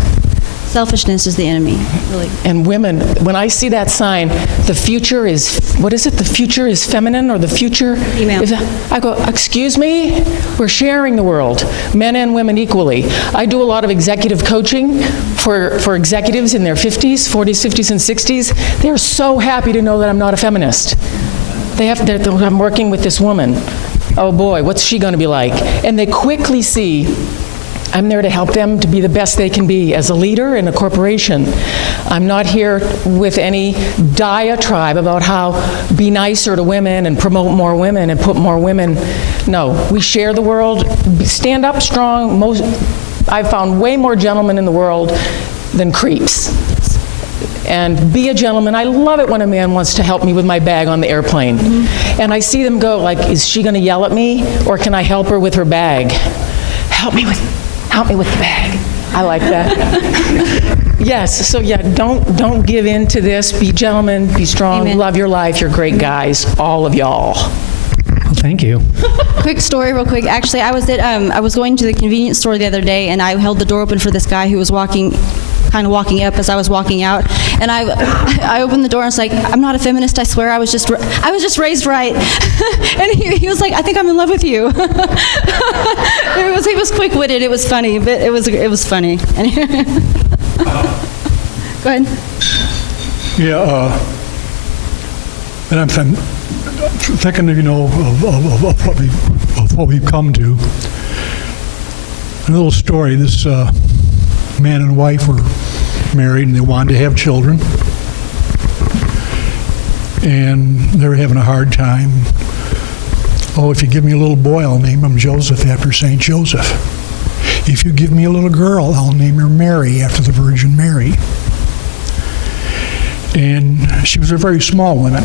Selfishness is the enemy, really. And women, when I see that sign, the future is, what is it? The future is feminine, or the future is, I go, excuse me? We're sharing the world, men and women equally. I do a lot of executive coaching for executives in their 50s, 40s, 50s, and 60s. They're so happy to know that I'm not a feminist. I'm working with this woman. Oh boy, what's she going to be like? And they quickly see I'm there to help them to be the best they can be as a leader in a corporation. I'm not here with any diatribe about how be nicer to women and promote more women and put more women. No, we share the world, stand up strong. I've found way more gentlemen in the world than creeps. And be a gentleman. I love it when a man wants to help me with my bag on the airplane. And I see them go like, is she going to yell at me, or can I help her with her bag? Help me with the bag. I like that. Yes, so yeah, don't give in to this. Be gentlemen, be strong, Amen. Love your life. You're great guys, all of y'all. Well, thank you. Quick story, real quick. Actually, I was going to the convenience store the other day, and I held the door open for this guy who was kind of walking up as I was walking out, and I opened the door and was like, I'm not a feminist, I swear, I was just raised right. And he was like, I think I'm in love with you. He was quick-witted. It was funny, but it was funny. Go ahead. Yeah, and thinking, of what we've come to. A little story. This man and wife were married, and they wanted to have children. And they were having a hard time. Oh, if you give me a little boy, I'll name him Joseph after St. Joseph. If you give me a little girl, I'll name her Mary after the Virgin Mary. And she was a very small woman,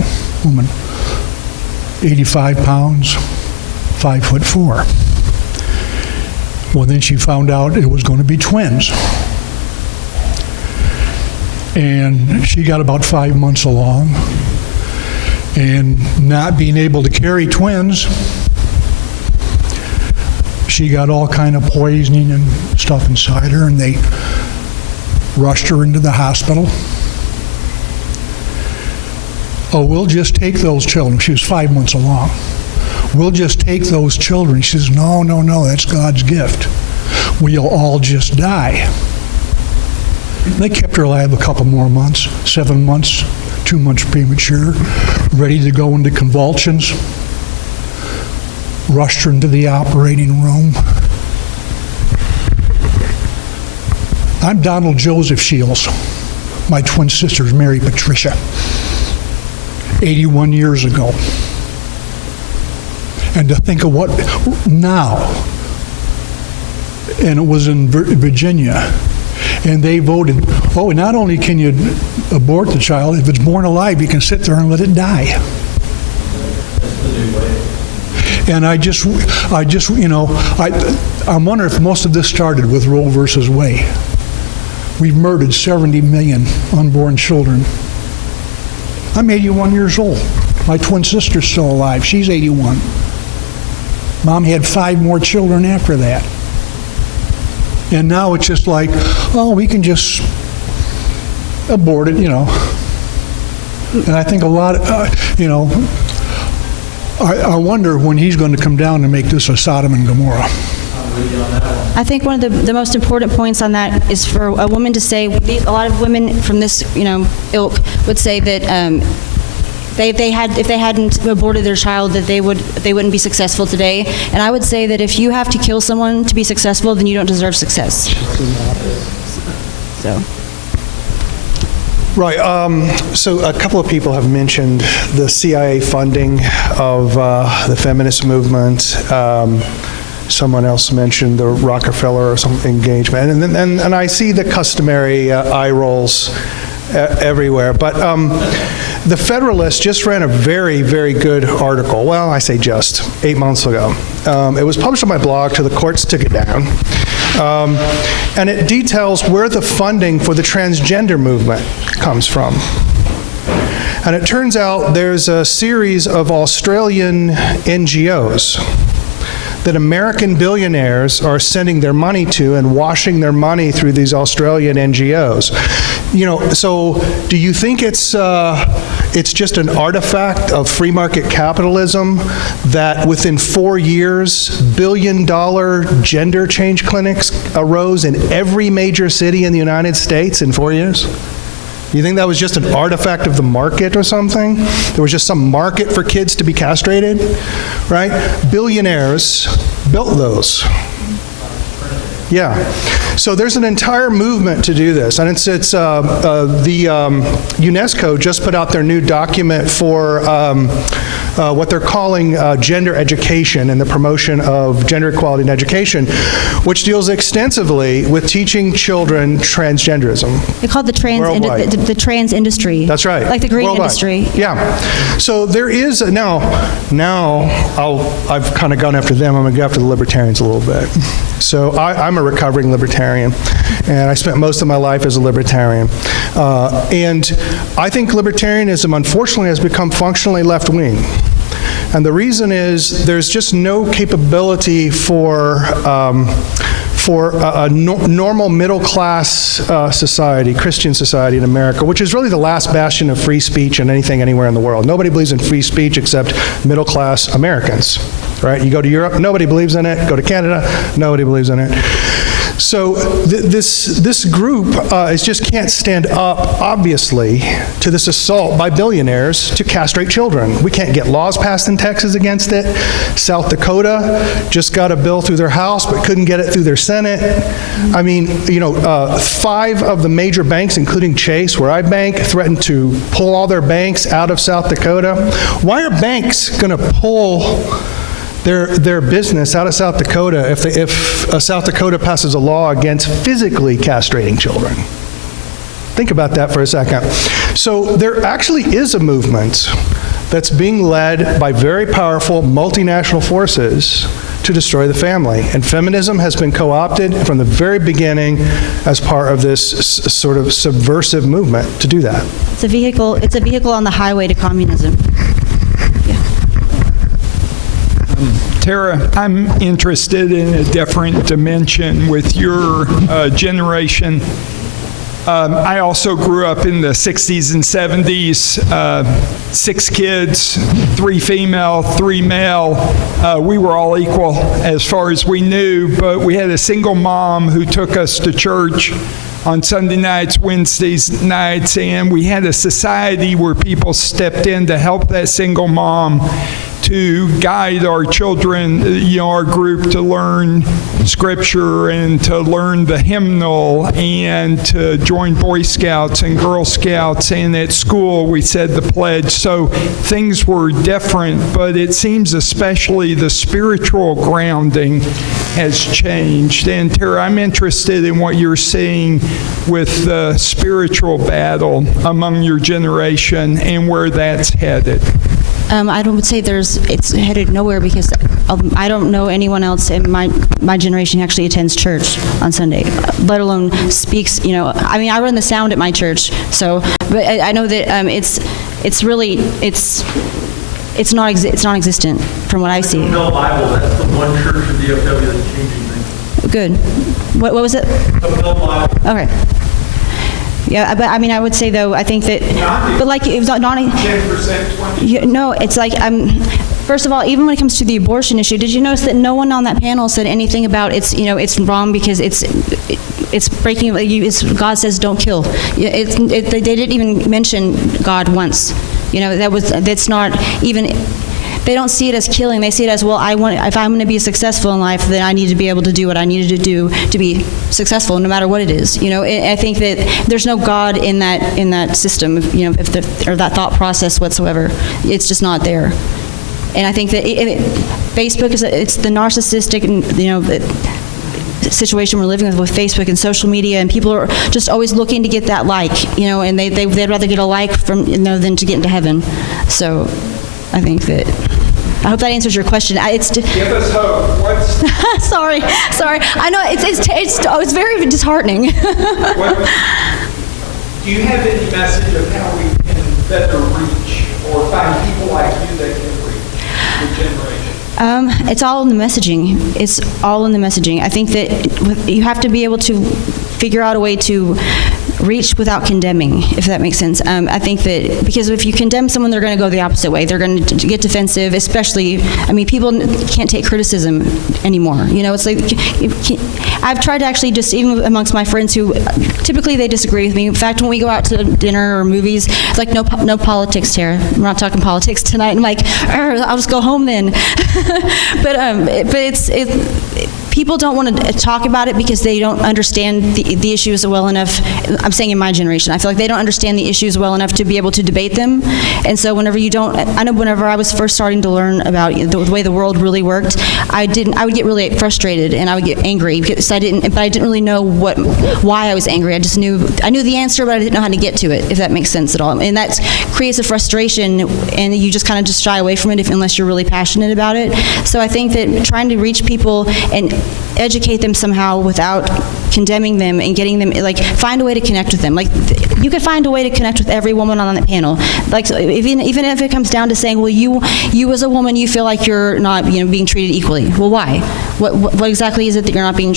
85 pounds, 5'4". Well, then she found out it was going to be twins. And she got about 5 months along. And not being able to carry twins, she got all kind of poisoning and stuff inside her, and they rushed her into the hospital. Oh, we'll just take those children. She was 5 months along. We'll just take those children. She says, no, that's God's gift. We'll all just die. They kept her alive a couple more months, 7 months, 2 months premature, ready to go into convulsions. Rushed her into the operating room. I'm Donald Joseph Shields. My twin sister's Mary Patricia. 81 years ago. And to think of what now, and it was in Virginia, and they voted, oh, not only can you abort the child, if it's born alive, you can sit there and let it die. And I wonder if most of this started with Roe versus Wade. We've murdered 70 million unborn children. I'm 81 years old. My twin sister's still alive. She's 81. Mom had 5 more children after that. And now it's just like, oh, we can just abort it, And I think a lot, I wonder when he's going to come down and make this a Sodom and Gomorrah. I think one of the most important points on that is for a woman to say, a lot of women from this, ilk would say that if they hadn't aborted their child, that they wouldn't be successful today. And I would say that if you have to kill someone to be successful, then you don't deserve success. So. Right. So a couple of people have mentioned the CIA funding of the feminist movement. Someone else mentioned the Rockefeller or some engagement. And I see the customary eye rolls everywhere. But the Federalist just ran a very, very good article. Well, I say just, 8 months ago. It was published on my blog till the courts took it down. And it details where the funding for the transgender movement comes from. And it turns out there's a series of Australian NGOs that American billionaires are sending their money to and washing their money through these Australian NGOs. So do you think it's just an artifact of free market capitalism that within 4 years, billion-dollar gender change clinics arose in every major city in the United States in 4 years? You think that was just an artifact of the market or something? There was just some market for kids to be castrated, right? Billionaires built those. Yeah. So there's an entire movement to do this, and it's UNESCO just put out their new document for what they're calling gender education and the promotion of gender equality in education, which deals extensively with teaching children transgenderism. They call it the trans industry. That's right. Like the green Worldwide. Industry. Yeah. So there is now I've kind of gone after them. I'm going to go after the libertarians a little bit. So I'm a recovering libertarian, and I spent most of my life as a libertarian. And I think libertarianism, unfortunately, has become functionally left-wing. And the reason is there's just no capability for a normal middle-class society, Christian society in America, which is really the last bastion of free speech and anything anywhere in the world. Nobody believes in free speech except middle-class Americans, right? You go to Europe, nobody believes in it. Go to Canada, nobody believes in it. So this group is just can't stand up, obviously, to this assault by billionaires to castrate children. We can't get laws passed in Texas against it. South Dakota just got a bill through their House but couldn't get it through their Senate. I mean, 5 of the major banks, including Chase, where I bank, threatened to pull all their banks out of South Dakota. Why are banks going to pull their business out of South Dakota if South Dakota passes a law against physically castrating children? Think about that for a second. So there actually is a movement that's being led by very powerful multinational forces to destroy the family. And feminism has been co-opted from the very beginning as part of this sort of subversive movement to do that. It's a vehicle on the highway to communism. Terah, I'm interested in a different dimension with your generation. I also grew up in the 60s and 70s, 6 kids, 3 female, 3 male. We were all equal as far as we knew, but we had a single mom who took us to church on Sunday nights, Wednesdays nights, and we had a society where people stepped in to help that single mom to guide our children, our group, to learn Scripture and to learn the hymnal and to join Boy Scouts and Girl Scouts. And at school, we said the pledge. So things were different, but it seems especially the spiritual grounding has changed. And Terah, I'm interested in what you're seeing with the spiritual battle among your generation and where that's headed. I would say it's headed nowhere because I don't know anyone else in my generation who actually attends church on Sunday, let alone speaks. I mean, I run the sound at my church, so but I know that it's non-existent from what I see. No Bible. That's the one church in DFW that's changing things. Good. What was it? The Bill Bible. Okay. Yeah, but I mean, I would say though, I think that, but like it was not 10%, 20%. No, it's like first of all, even when it comes to the abortion issue, did you notice that no one on that panel said anything about it's wrong because it's breaking. God says don't kill. They didn't even mention God once. That's not even. They don't see it as killing. They see it as, well, if I'm going to be successful in life, then I need to be able to do what I needed to do to be successful, no matter what it is. I think that there's no God in that system, or that thought process whatsoever. It's just not there. And I think that Facebook it's the narcissistic, situation we're living with Facebook and social media, and people are just always looking to get that and they'd rather get a like from than to get into heaven. So I think that. I hope that answers your question. Give us hope. Sorry. I know it's very disheartening. Do you have any message of how we can better reach or find people like you that can reach the generation? It's all in the messaging. It's all in the messaging. I think that you have to be able to figure out a way to reach without condemning, if that makes sense. I think that because if you condemn someone, they're going to go the opposite way. They're going to get defensive, especially, people can't take criticism anymore. It's like, I've tried to actually just, even amongst my friends who, typically they disagree with me. In fact, when we go out to dinner or movies, it's like, no politics, Terah. We're not talking politics tonight. I'm like, I'll just go home then. but it's people don't want to talk about it because they don't understand the issues well enough. I'm saying in my generation, I feel like they don't understand the issues well enough to be able to debate them. And so whenever I was first starting to learn about the way the world really worked, I would get really frustrated and I would get angry because I didn't really know why I was angry. I knew the answer, but I didn't know how to get to it, if that makes sense at all. And that creates a frustration, and you just kind of just shy away from it unless you're really passionate about it. So I think that trying to reach people and educate them somehow without condemning them and getting them, like, find a way to connect with them. Like, you could find a way to connect with every woman on that panel. Like, so even if it comes down to saying, well, you as a woman, you feel like you're not, being treated equally. Well, why? What exactly is it that you're not being,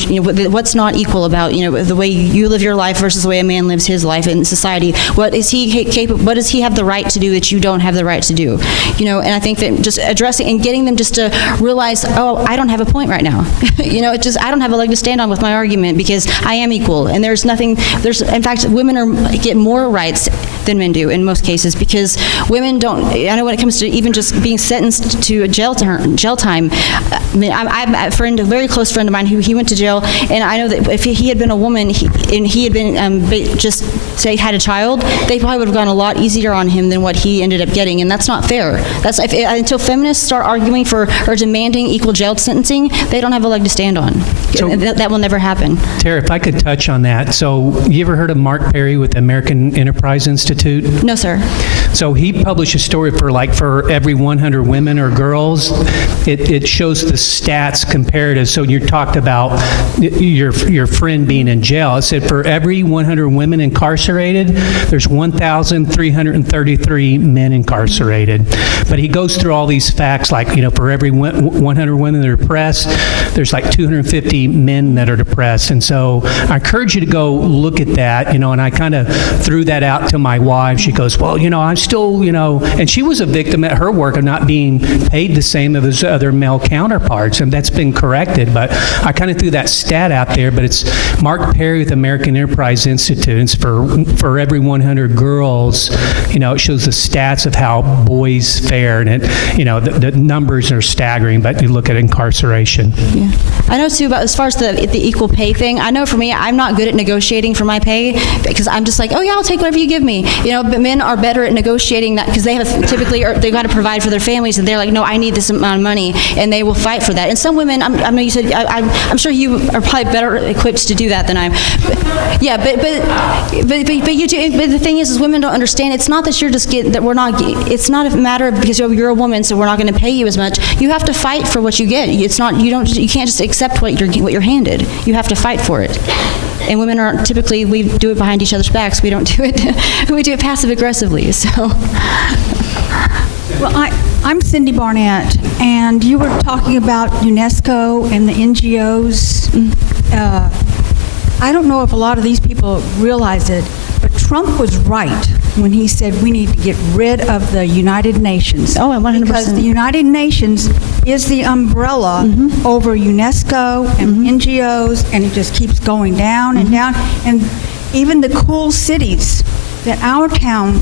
what's not equal about, the way you live your life versus the way a man lives his life in society? What is he capable, what does he have the right to do that you don't have the right to do? And I think that just addressing and getting them just to realize, oh, I don't have a point right now. I don't have a leg to stand on with my argument because I am equal. And in fact, women get more rights than men do in most cases, because women don't, I know when it comes to even just being sentenced to a jail time, I have a very close friend of mine who he went to jail, and I know that if he had been a woman and he had been just say had a child, they probably would have gone a lot easier on him than what he ended up getting, and that's not fair. Until feminists start arguing for or demanding equal jail sentencing, they don't have a leg to stand on. So, that will never happen. Tara, if I could touch on that. So you ever heard of Mark Perry with the American Enterprise Institute? No, sir. So he published a story for every 100 women or girls, it shows the stats comparative. So you talked about your friend being in jail. It said for every 100 women incarcerated, there's 1,333 men incarcerated. But he goes through all these facts, like, for every 100 women that are depressed, there's like 250 men that are depressed. And so I encourage you to go look at that, and I kind of threw that out to my wife. She goes, well, I'm still, and she was a victim at her work of not being paid the same as other male counterparts, and that's been corrected. But I kind of threw that stat out there, but it's Mark Perry with American Enterprise Institute. It's for every 100 girls, it shows the stats of how boys fare, and the numbers are staggering, but you look at incarceration. Yeah. I know too about as far as the equal pay thing. I know for me, I'm not good at negotiating for my pay because I'm just like, oh yeah, I'll take whatever you give me. But men are better at negotiating that because they have they've got to provide for their families, and they're like, no, I need this amount of money, and they will fight for that. And some women, I know you said, I'm sure you are probably better equipped to do that than I am. Yeah, but you do. But the thing is women don't understand. It's not that you're just that we're not. It's not a matter of because you're a woman, so we're not going to pay you as much. You have to fight for what you get. It's not. You can't just accept what you're handed. You have to fight for it. And women are typically, we do it behind each other's backs. We don't do it. We do it passive aggressively. So. Well, I'm Cindy Barnett, and you were talking about UNESCO and the NGOs. I don't know if a lot of these people realize it, but Trump was right when he said we need to get rid of the United Nations. Oh, 100%. Because the United Nations is the umbrella over UNESCO and NGOs, and it just keeps going down and down. And even the cool cities that our town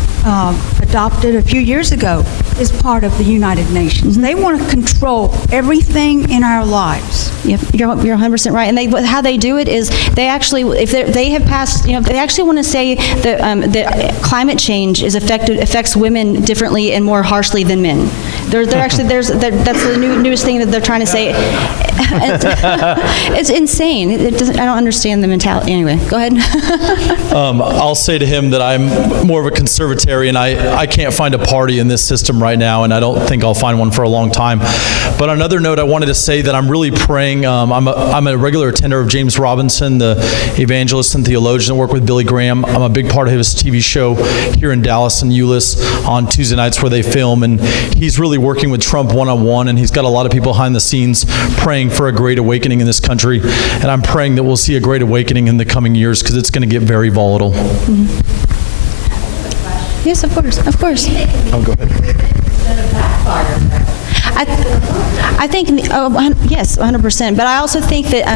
adopted a few years ago is part of the United Nations. They want to control everything in our lives. Yep, you're 100% right. And how they do it is they actually, if they have passed, they actually want to say that climate change affects women differently and more harshly than men. That's the newest thing that they're trying to say. It's insane. I don't understand the mentality. Anyway, go ahead. I'll say to him that I'm more of a conservatarian. I can't find a party in this system right now, and I don't think I'll find one for a long time. But on another note, I wanted to say that I'm really praying. I'm a regular attender of James Robinson, the evangelist and theologian that worked with Billy Graham. I'm a big part of his TV show here in Dallas and Euless on Tuesday nights where they film, and he's really working with Trump one-on-one, and he's got a lot of people behind the scenes praying for a great awakening in this country, and I'm praying that we'll see a great awakening in the coming years because it's going to get very volatile. Yes, of course. Oh, go ahead. I think, yes, 100%. But I also think that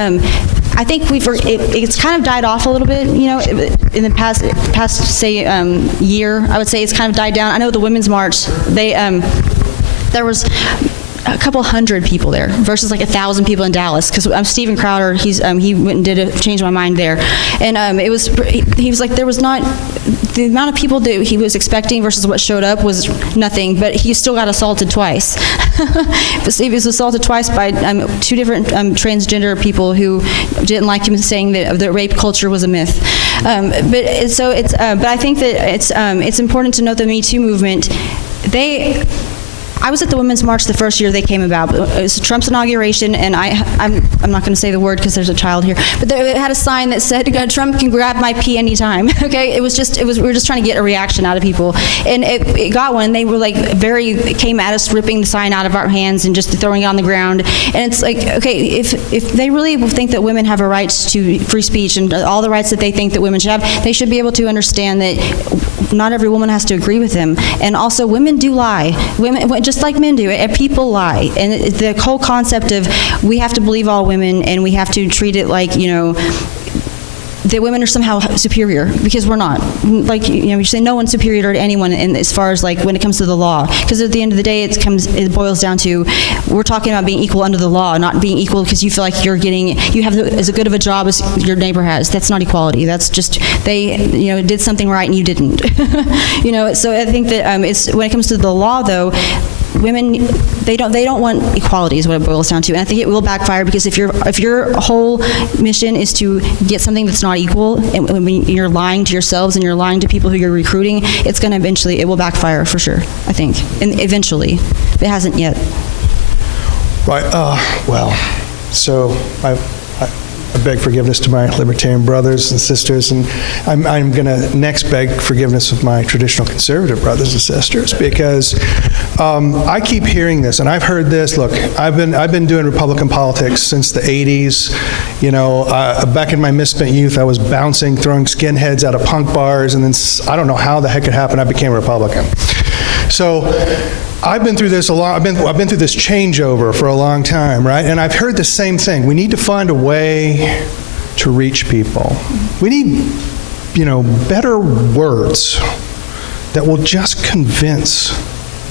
I think it's kind of died off a little bit, in the past say year. I would say it's kind of died down. I know the Women's March, there was a couple hundred people there versus like 1,000 people in Dallas. Because Steven Crowder, he went and did it, changed my mind there, and he was like there was not the amount of people that he was expecting versus what showed up was nothing. But he still got assaulted twice. He was assaulted twice by two different transgender people who didn't like him saying that the rape culture was a myth. But I think that it's important to note the Me Too movement. I was at the Women's March the first year they came about. It was Trump's inauguration, and I'm not going to say the word because there's a child here, but it had a sign that said, Trump can grab my pee anytime. Okay, we were just trying to get a reaction out of people, and it got one. They were like came at us, ripping the sign out of our hands and just throwing it on the ground. And it's like, okay, if they really think that women have a right to free speech and all the rights that they think that women should have, they should be able to understand that not every woman has to agree with them. And also, women do lie. Women, just like men do, people lie. And the whole concept of we have to believe all women and we have to treat it like, that women are somehow superior, because we're not. Like, you say no one's superior to anyone in, as far as like when it comes to the law. Because at the end of the day, it boils down to, we're talking about being equal under the law, not being equal because you feel like you have as good of a job as your neighbor has. That's not equality. That's just, they, did something right and you didn't. So I think that it's, when it comes to the law though, women, they don't want equality is what it boils down to. And I think it will backfire, because if your whole mission is to get something that's not equal, and when you're lying to yourselves and you're lying to people who you're recruiting, it's going to it will backfire for sure, I think. And eventually. It hasn't yet. Right. So I beg forgiveness to my libertarian brothers and sisters, and I'm going to next beg forgiveness of my traditional conservative brothers and sisters, because I keep hearing this, and I've heard this. Look, I've been doing Republican politics since the 80s. Back in my misspent youth, I was bouncing, throwing skinheads out of punk bars, and then I don't know how the heck it happened, I became a Republican. So I've been through this a lot. I've been through this changeover for a long time, right? And I've heard the same thing. We need to find a way to reach people. We need, better words that will just convince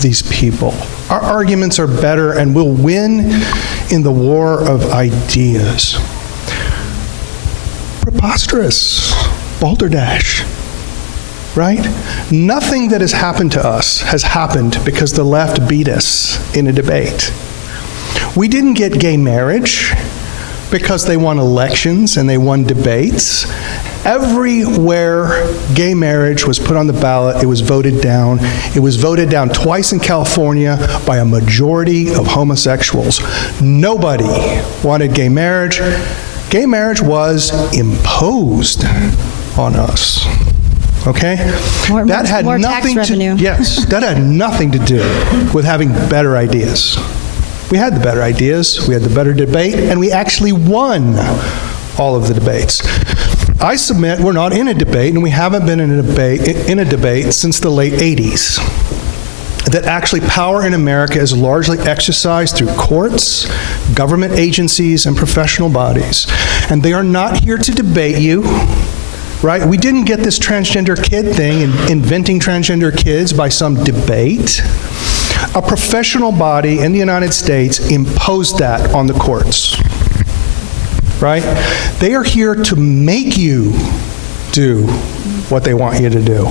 these people. Our arguments are better, and we'll win in the war of ideas. Preposterous, balderdash. Right? Nothing that has happened to us has happened because the left beat us in a debate. We didn't get gay marriage because they won elections and they won debates. Everywhere gay marriage was put on the ballot, it was voted down. It was voted down twice in California by a majority of homosexuals. Nobody wanted gay marriage. Gay marriage was imposed on us. Okay? That had nothing to do with having better ideas. We had the better ideas, we had the better debate, and we actually won all of the debates. I submit we're not in a debate, and we haven't been in a debate since the late 80s. That actually power in America is largely exercised through courts, government agencies, and professional bodies. And they are not here to debate you. Right? We didn't get this transgender kid thing and inventing transgender kids by some debate. A professional body in the United States imposed that on the courts. Right? They are here to make you do what they want you to do.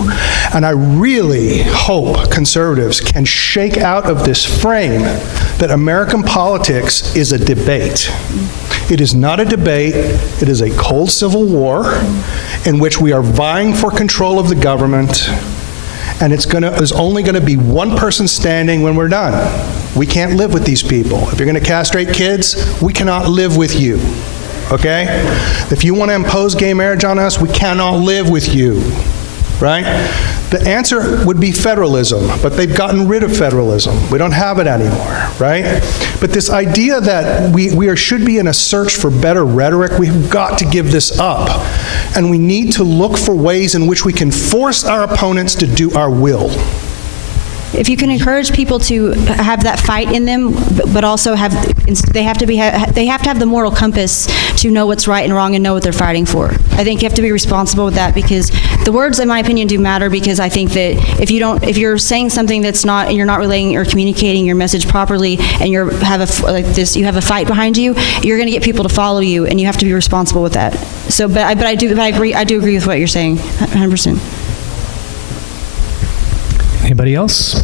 And I really hope conservatives can shake out of this frame that American politics is a debate. It is not a debate. It is a cold civil war in which we are vying for control of the government, and there's only going to be one person standing when we're done. We can't live with these people. If you're going to castrate kids, we cannot live with you. Okay? If you want to impose gay marriage on us, we cannot live with you. Right? The answer would be federalism, but they've gotten rid of federalism. We don't have it anymore, right? But this idea that we should be in a search for better rhetoric, we've got to give this up. And we need to look for ways in which we can force our opponents to do our will. If you can encourage people to have that fight in them, but also they have to have the moral compass to know what's right and wrong and know what they're fighting for. I think you have to be responsible with that, because the words, in my opinion, do matter. Because I think that if you're saying something that's not, and you're not relaying or communicating your message properly, and you have a fight behind you, you're going to get people to follow you, and you have to be responsible with that. So, but I do agree with what you're saying, 100%. Anybody else?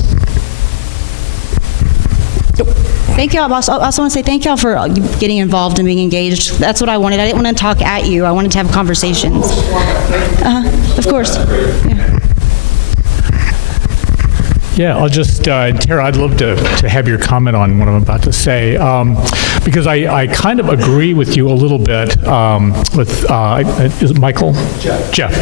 Thank y'all. I also want to say thank y'all for getting involved and being engaged. That's what I wanted. I didn't want to talk at you. I wanted to have conversations. Of course. Yeah, I'll just, Terah, I'd love to have your comment on what I'm about to say, because I kind of agree with you a little bit with, is it Michael? Jeff.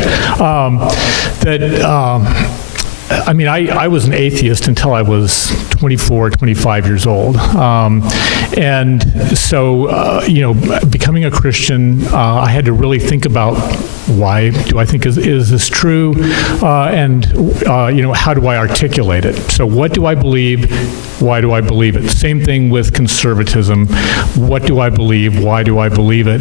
I mean, I was an atheist until I was 24, 25 years old. And so, becoming a Christian, I had to really think about why do I think is this true? And how do I articulate it? So what do I believe? Why do I believe it? Same thing with conservatism. What do I believe? Why do I believe it?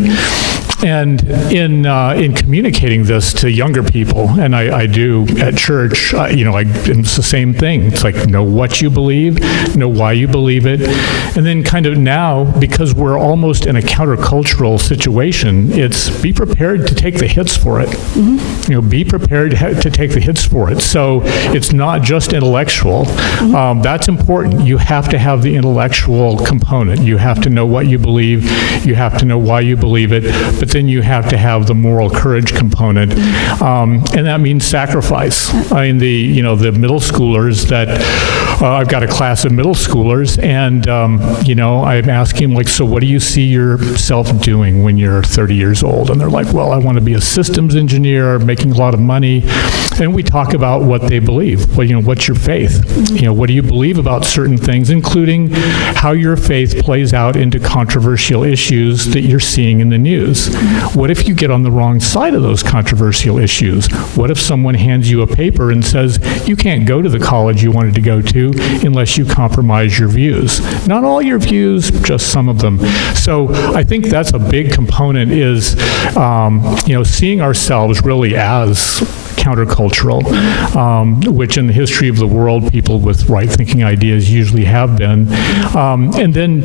And in communicating this to younger people, and I do at church, it's the same thing. It's like, know what you believe, know why you believe it, and then kind of now, because we're almost in a countercultural situation, it's be prepared to take the hits for it. Mm-hmm. Be prepared to take the hits for it. So it's not just intellectual. Mm-hmm. That's important. You have to have the intellectual component. You have to know what you believe. You have to know why you believe it. But then you have to have the moral courage component, and that means sacrifice. I mean, the middle schoolers that I've got a class of middle schoolers, and I'm asking them, like, so what do you see yourself doing when you're 30 years old? And they're like, well, I want to be a systems engineer, making a lot of money. And we talk about what they believe. Well, what's your faith? What do you believe about certain things, including how your faith plays out into controversial issues that you're seeing in the news? What if you get on the wrong side of those controversial issues? What if someone hands you a paper and says, you can't go to the college you wanted to go to unless you compromise your views? Not all your views, just some of them. So I think that's a big component is, seeing ourselves really as countercultural, which in the history of the world, people with right-thinking ideas usually have been. And then,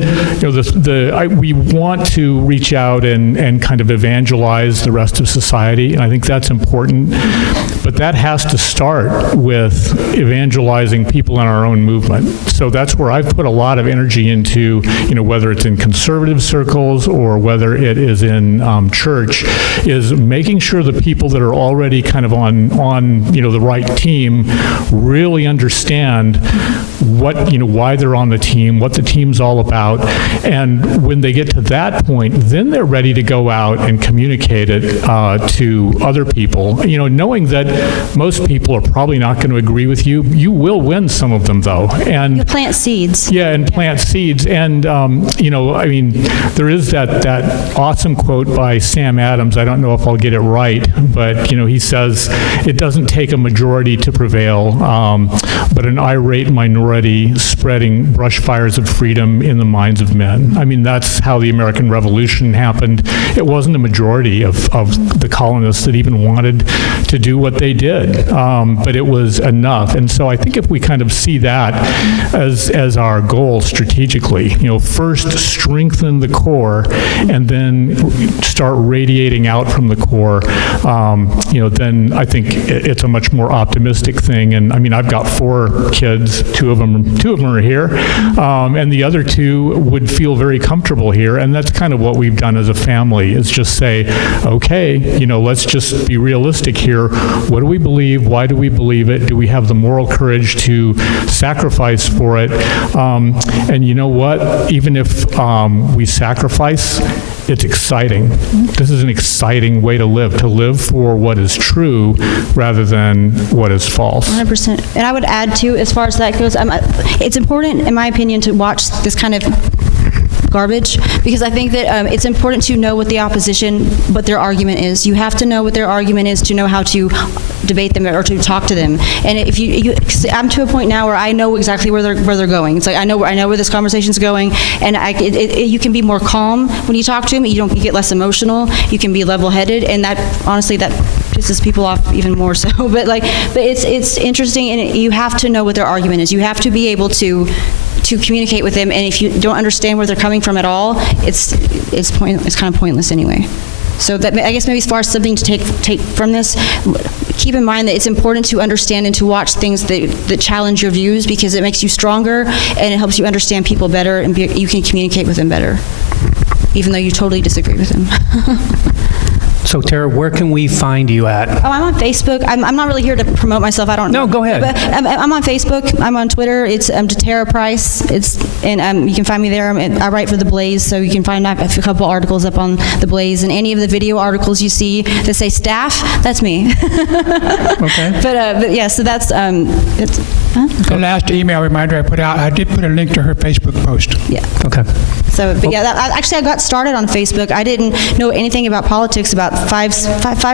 we want to reach out and kind of evangelize the rest of society, and I think that's important. But that has to start with evangelizing people in our own movement. So that's where I've put a lot of energy into, whether it's in conservative circles or whether it is in church, is making sure the people that are already kind of on the right team really understand why they're on the team, what the team's all about, and when they get to that point, then they're ready to go out and communicate it to other people, knowing that most people are probably not going to agree with you. You will win some of them, though. And you plant seeds. Yeah, and plant seeds. And, there is that awesome quote by Sam Adams. I don't know if I'll get it right, but, he says, it doesn't take a majority to prevail, but an irate minority spreading brush fires of freedom in the minds of men. I mean, that's how the American Revolution happened. It wasn't a majority of the colonists that even wanted to do what they did, but it was enough. And so I think if we kind of see that as our goal strategically, first strengthen the core and then start radiating out from the core, then I think it's a much more optimistic thing. And I mean, I've got 4 kids, two of them are here, and the other 2 would feel very comfortable here. And that's kind of what we've done as a family, is just say, okay, let's just be realistic here. What do we believe? Why do we believe it? Do we have the moral courage to sacrifice for it? And you know what? Even if we sacrifice, it's exciting. This is an exciting way to live for what is true rather than what is false. 100%. And I would add, too, as far as that goes, it's important, in my opinion, to watch this kind of garbage, because I think that it's important to know what their argument is. You have to know what their argument is to know how to debate them or to talk to them. And if I'm to a point now where I know exactly where they're going. It's like I know where this conversation's going, and you can be more calm when you talk to them. You get less emotional. You can be level-headed, and that honestly that pisses people off even more so. But it's interesting, and you have to know what their argument is. You have to be able to communicate with them, and if you don't understand where they're coming from at all, it's kind of pointless anyway. So that, I guess maybe as far as something to take from this, keep in mind that it's important to understand and to watch things that challenge your views, because it makes you stronger and it helps you understand people better, and you can communicate with them better, even though you totally disagree with them. So, Terah, where can we find you at? Oh, I'm on Facebook. I'm not really here to promote myself. I don't know. No, go ahead. But I'm on Facebook. I'm on Twitter. It's Terah Price. And you can find me there. I write for The Blaze, so you can find a couple articles up on The Blaze. And any of the video articles you see that say staff, that's me. Okay. But yeah, so that's The last email reminder I put out, I did put a link to her Facebook post. Yeah. Okay. So, but yeah, actually, I got started on Facebook. I didn't know anything about politics about five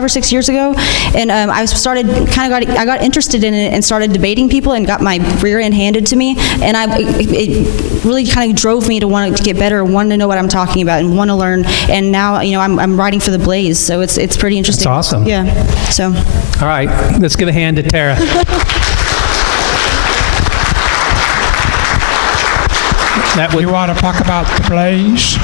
or 6 years ago, and I got interested in it and started debating people and got my rear end handed to me, and it really kind of drove me to want to get better, want to know what I'm talking about, and want to learn. And now, I'm writing for The Blaze, so it's pretty interesting. That's awesome. Yeah. So. All right, let's give a hand to Terah. You want to talk about The Blaze?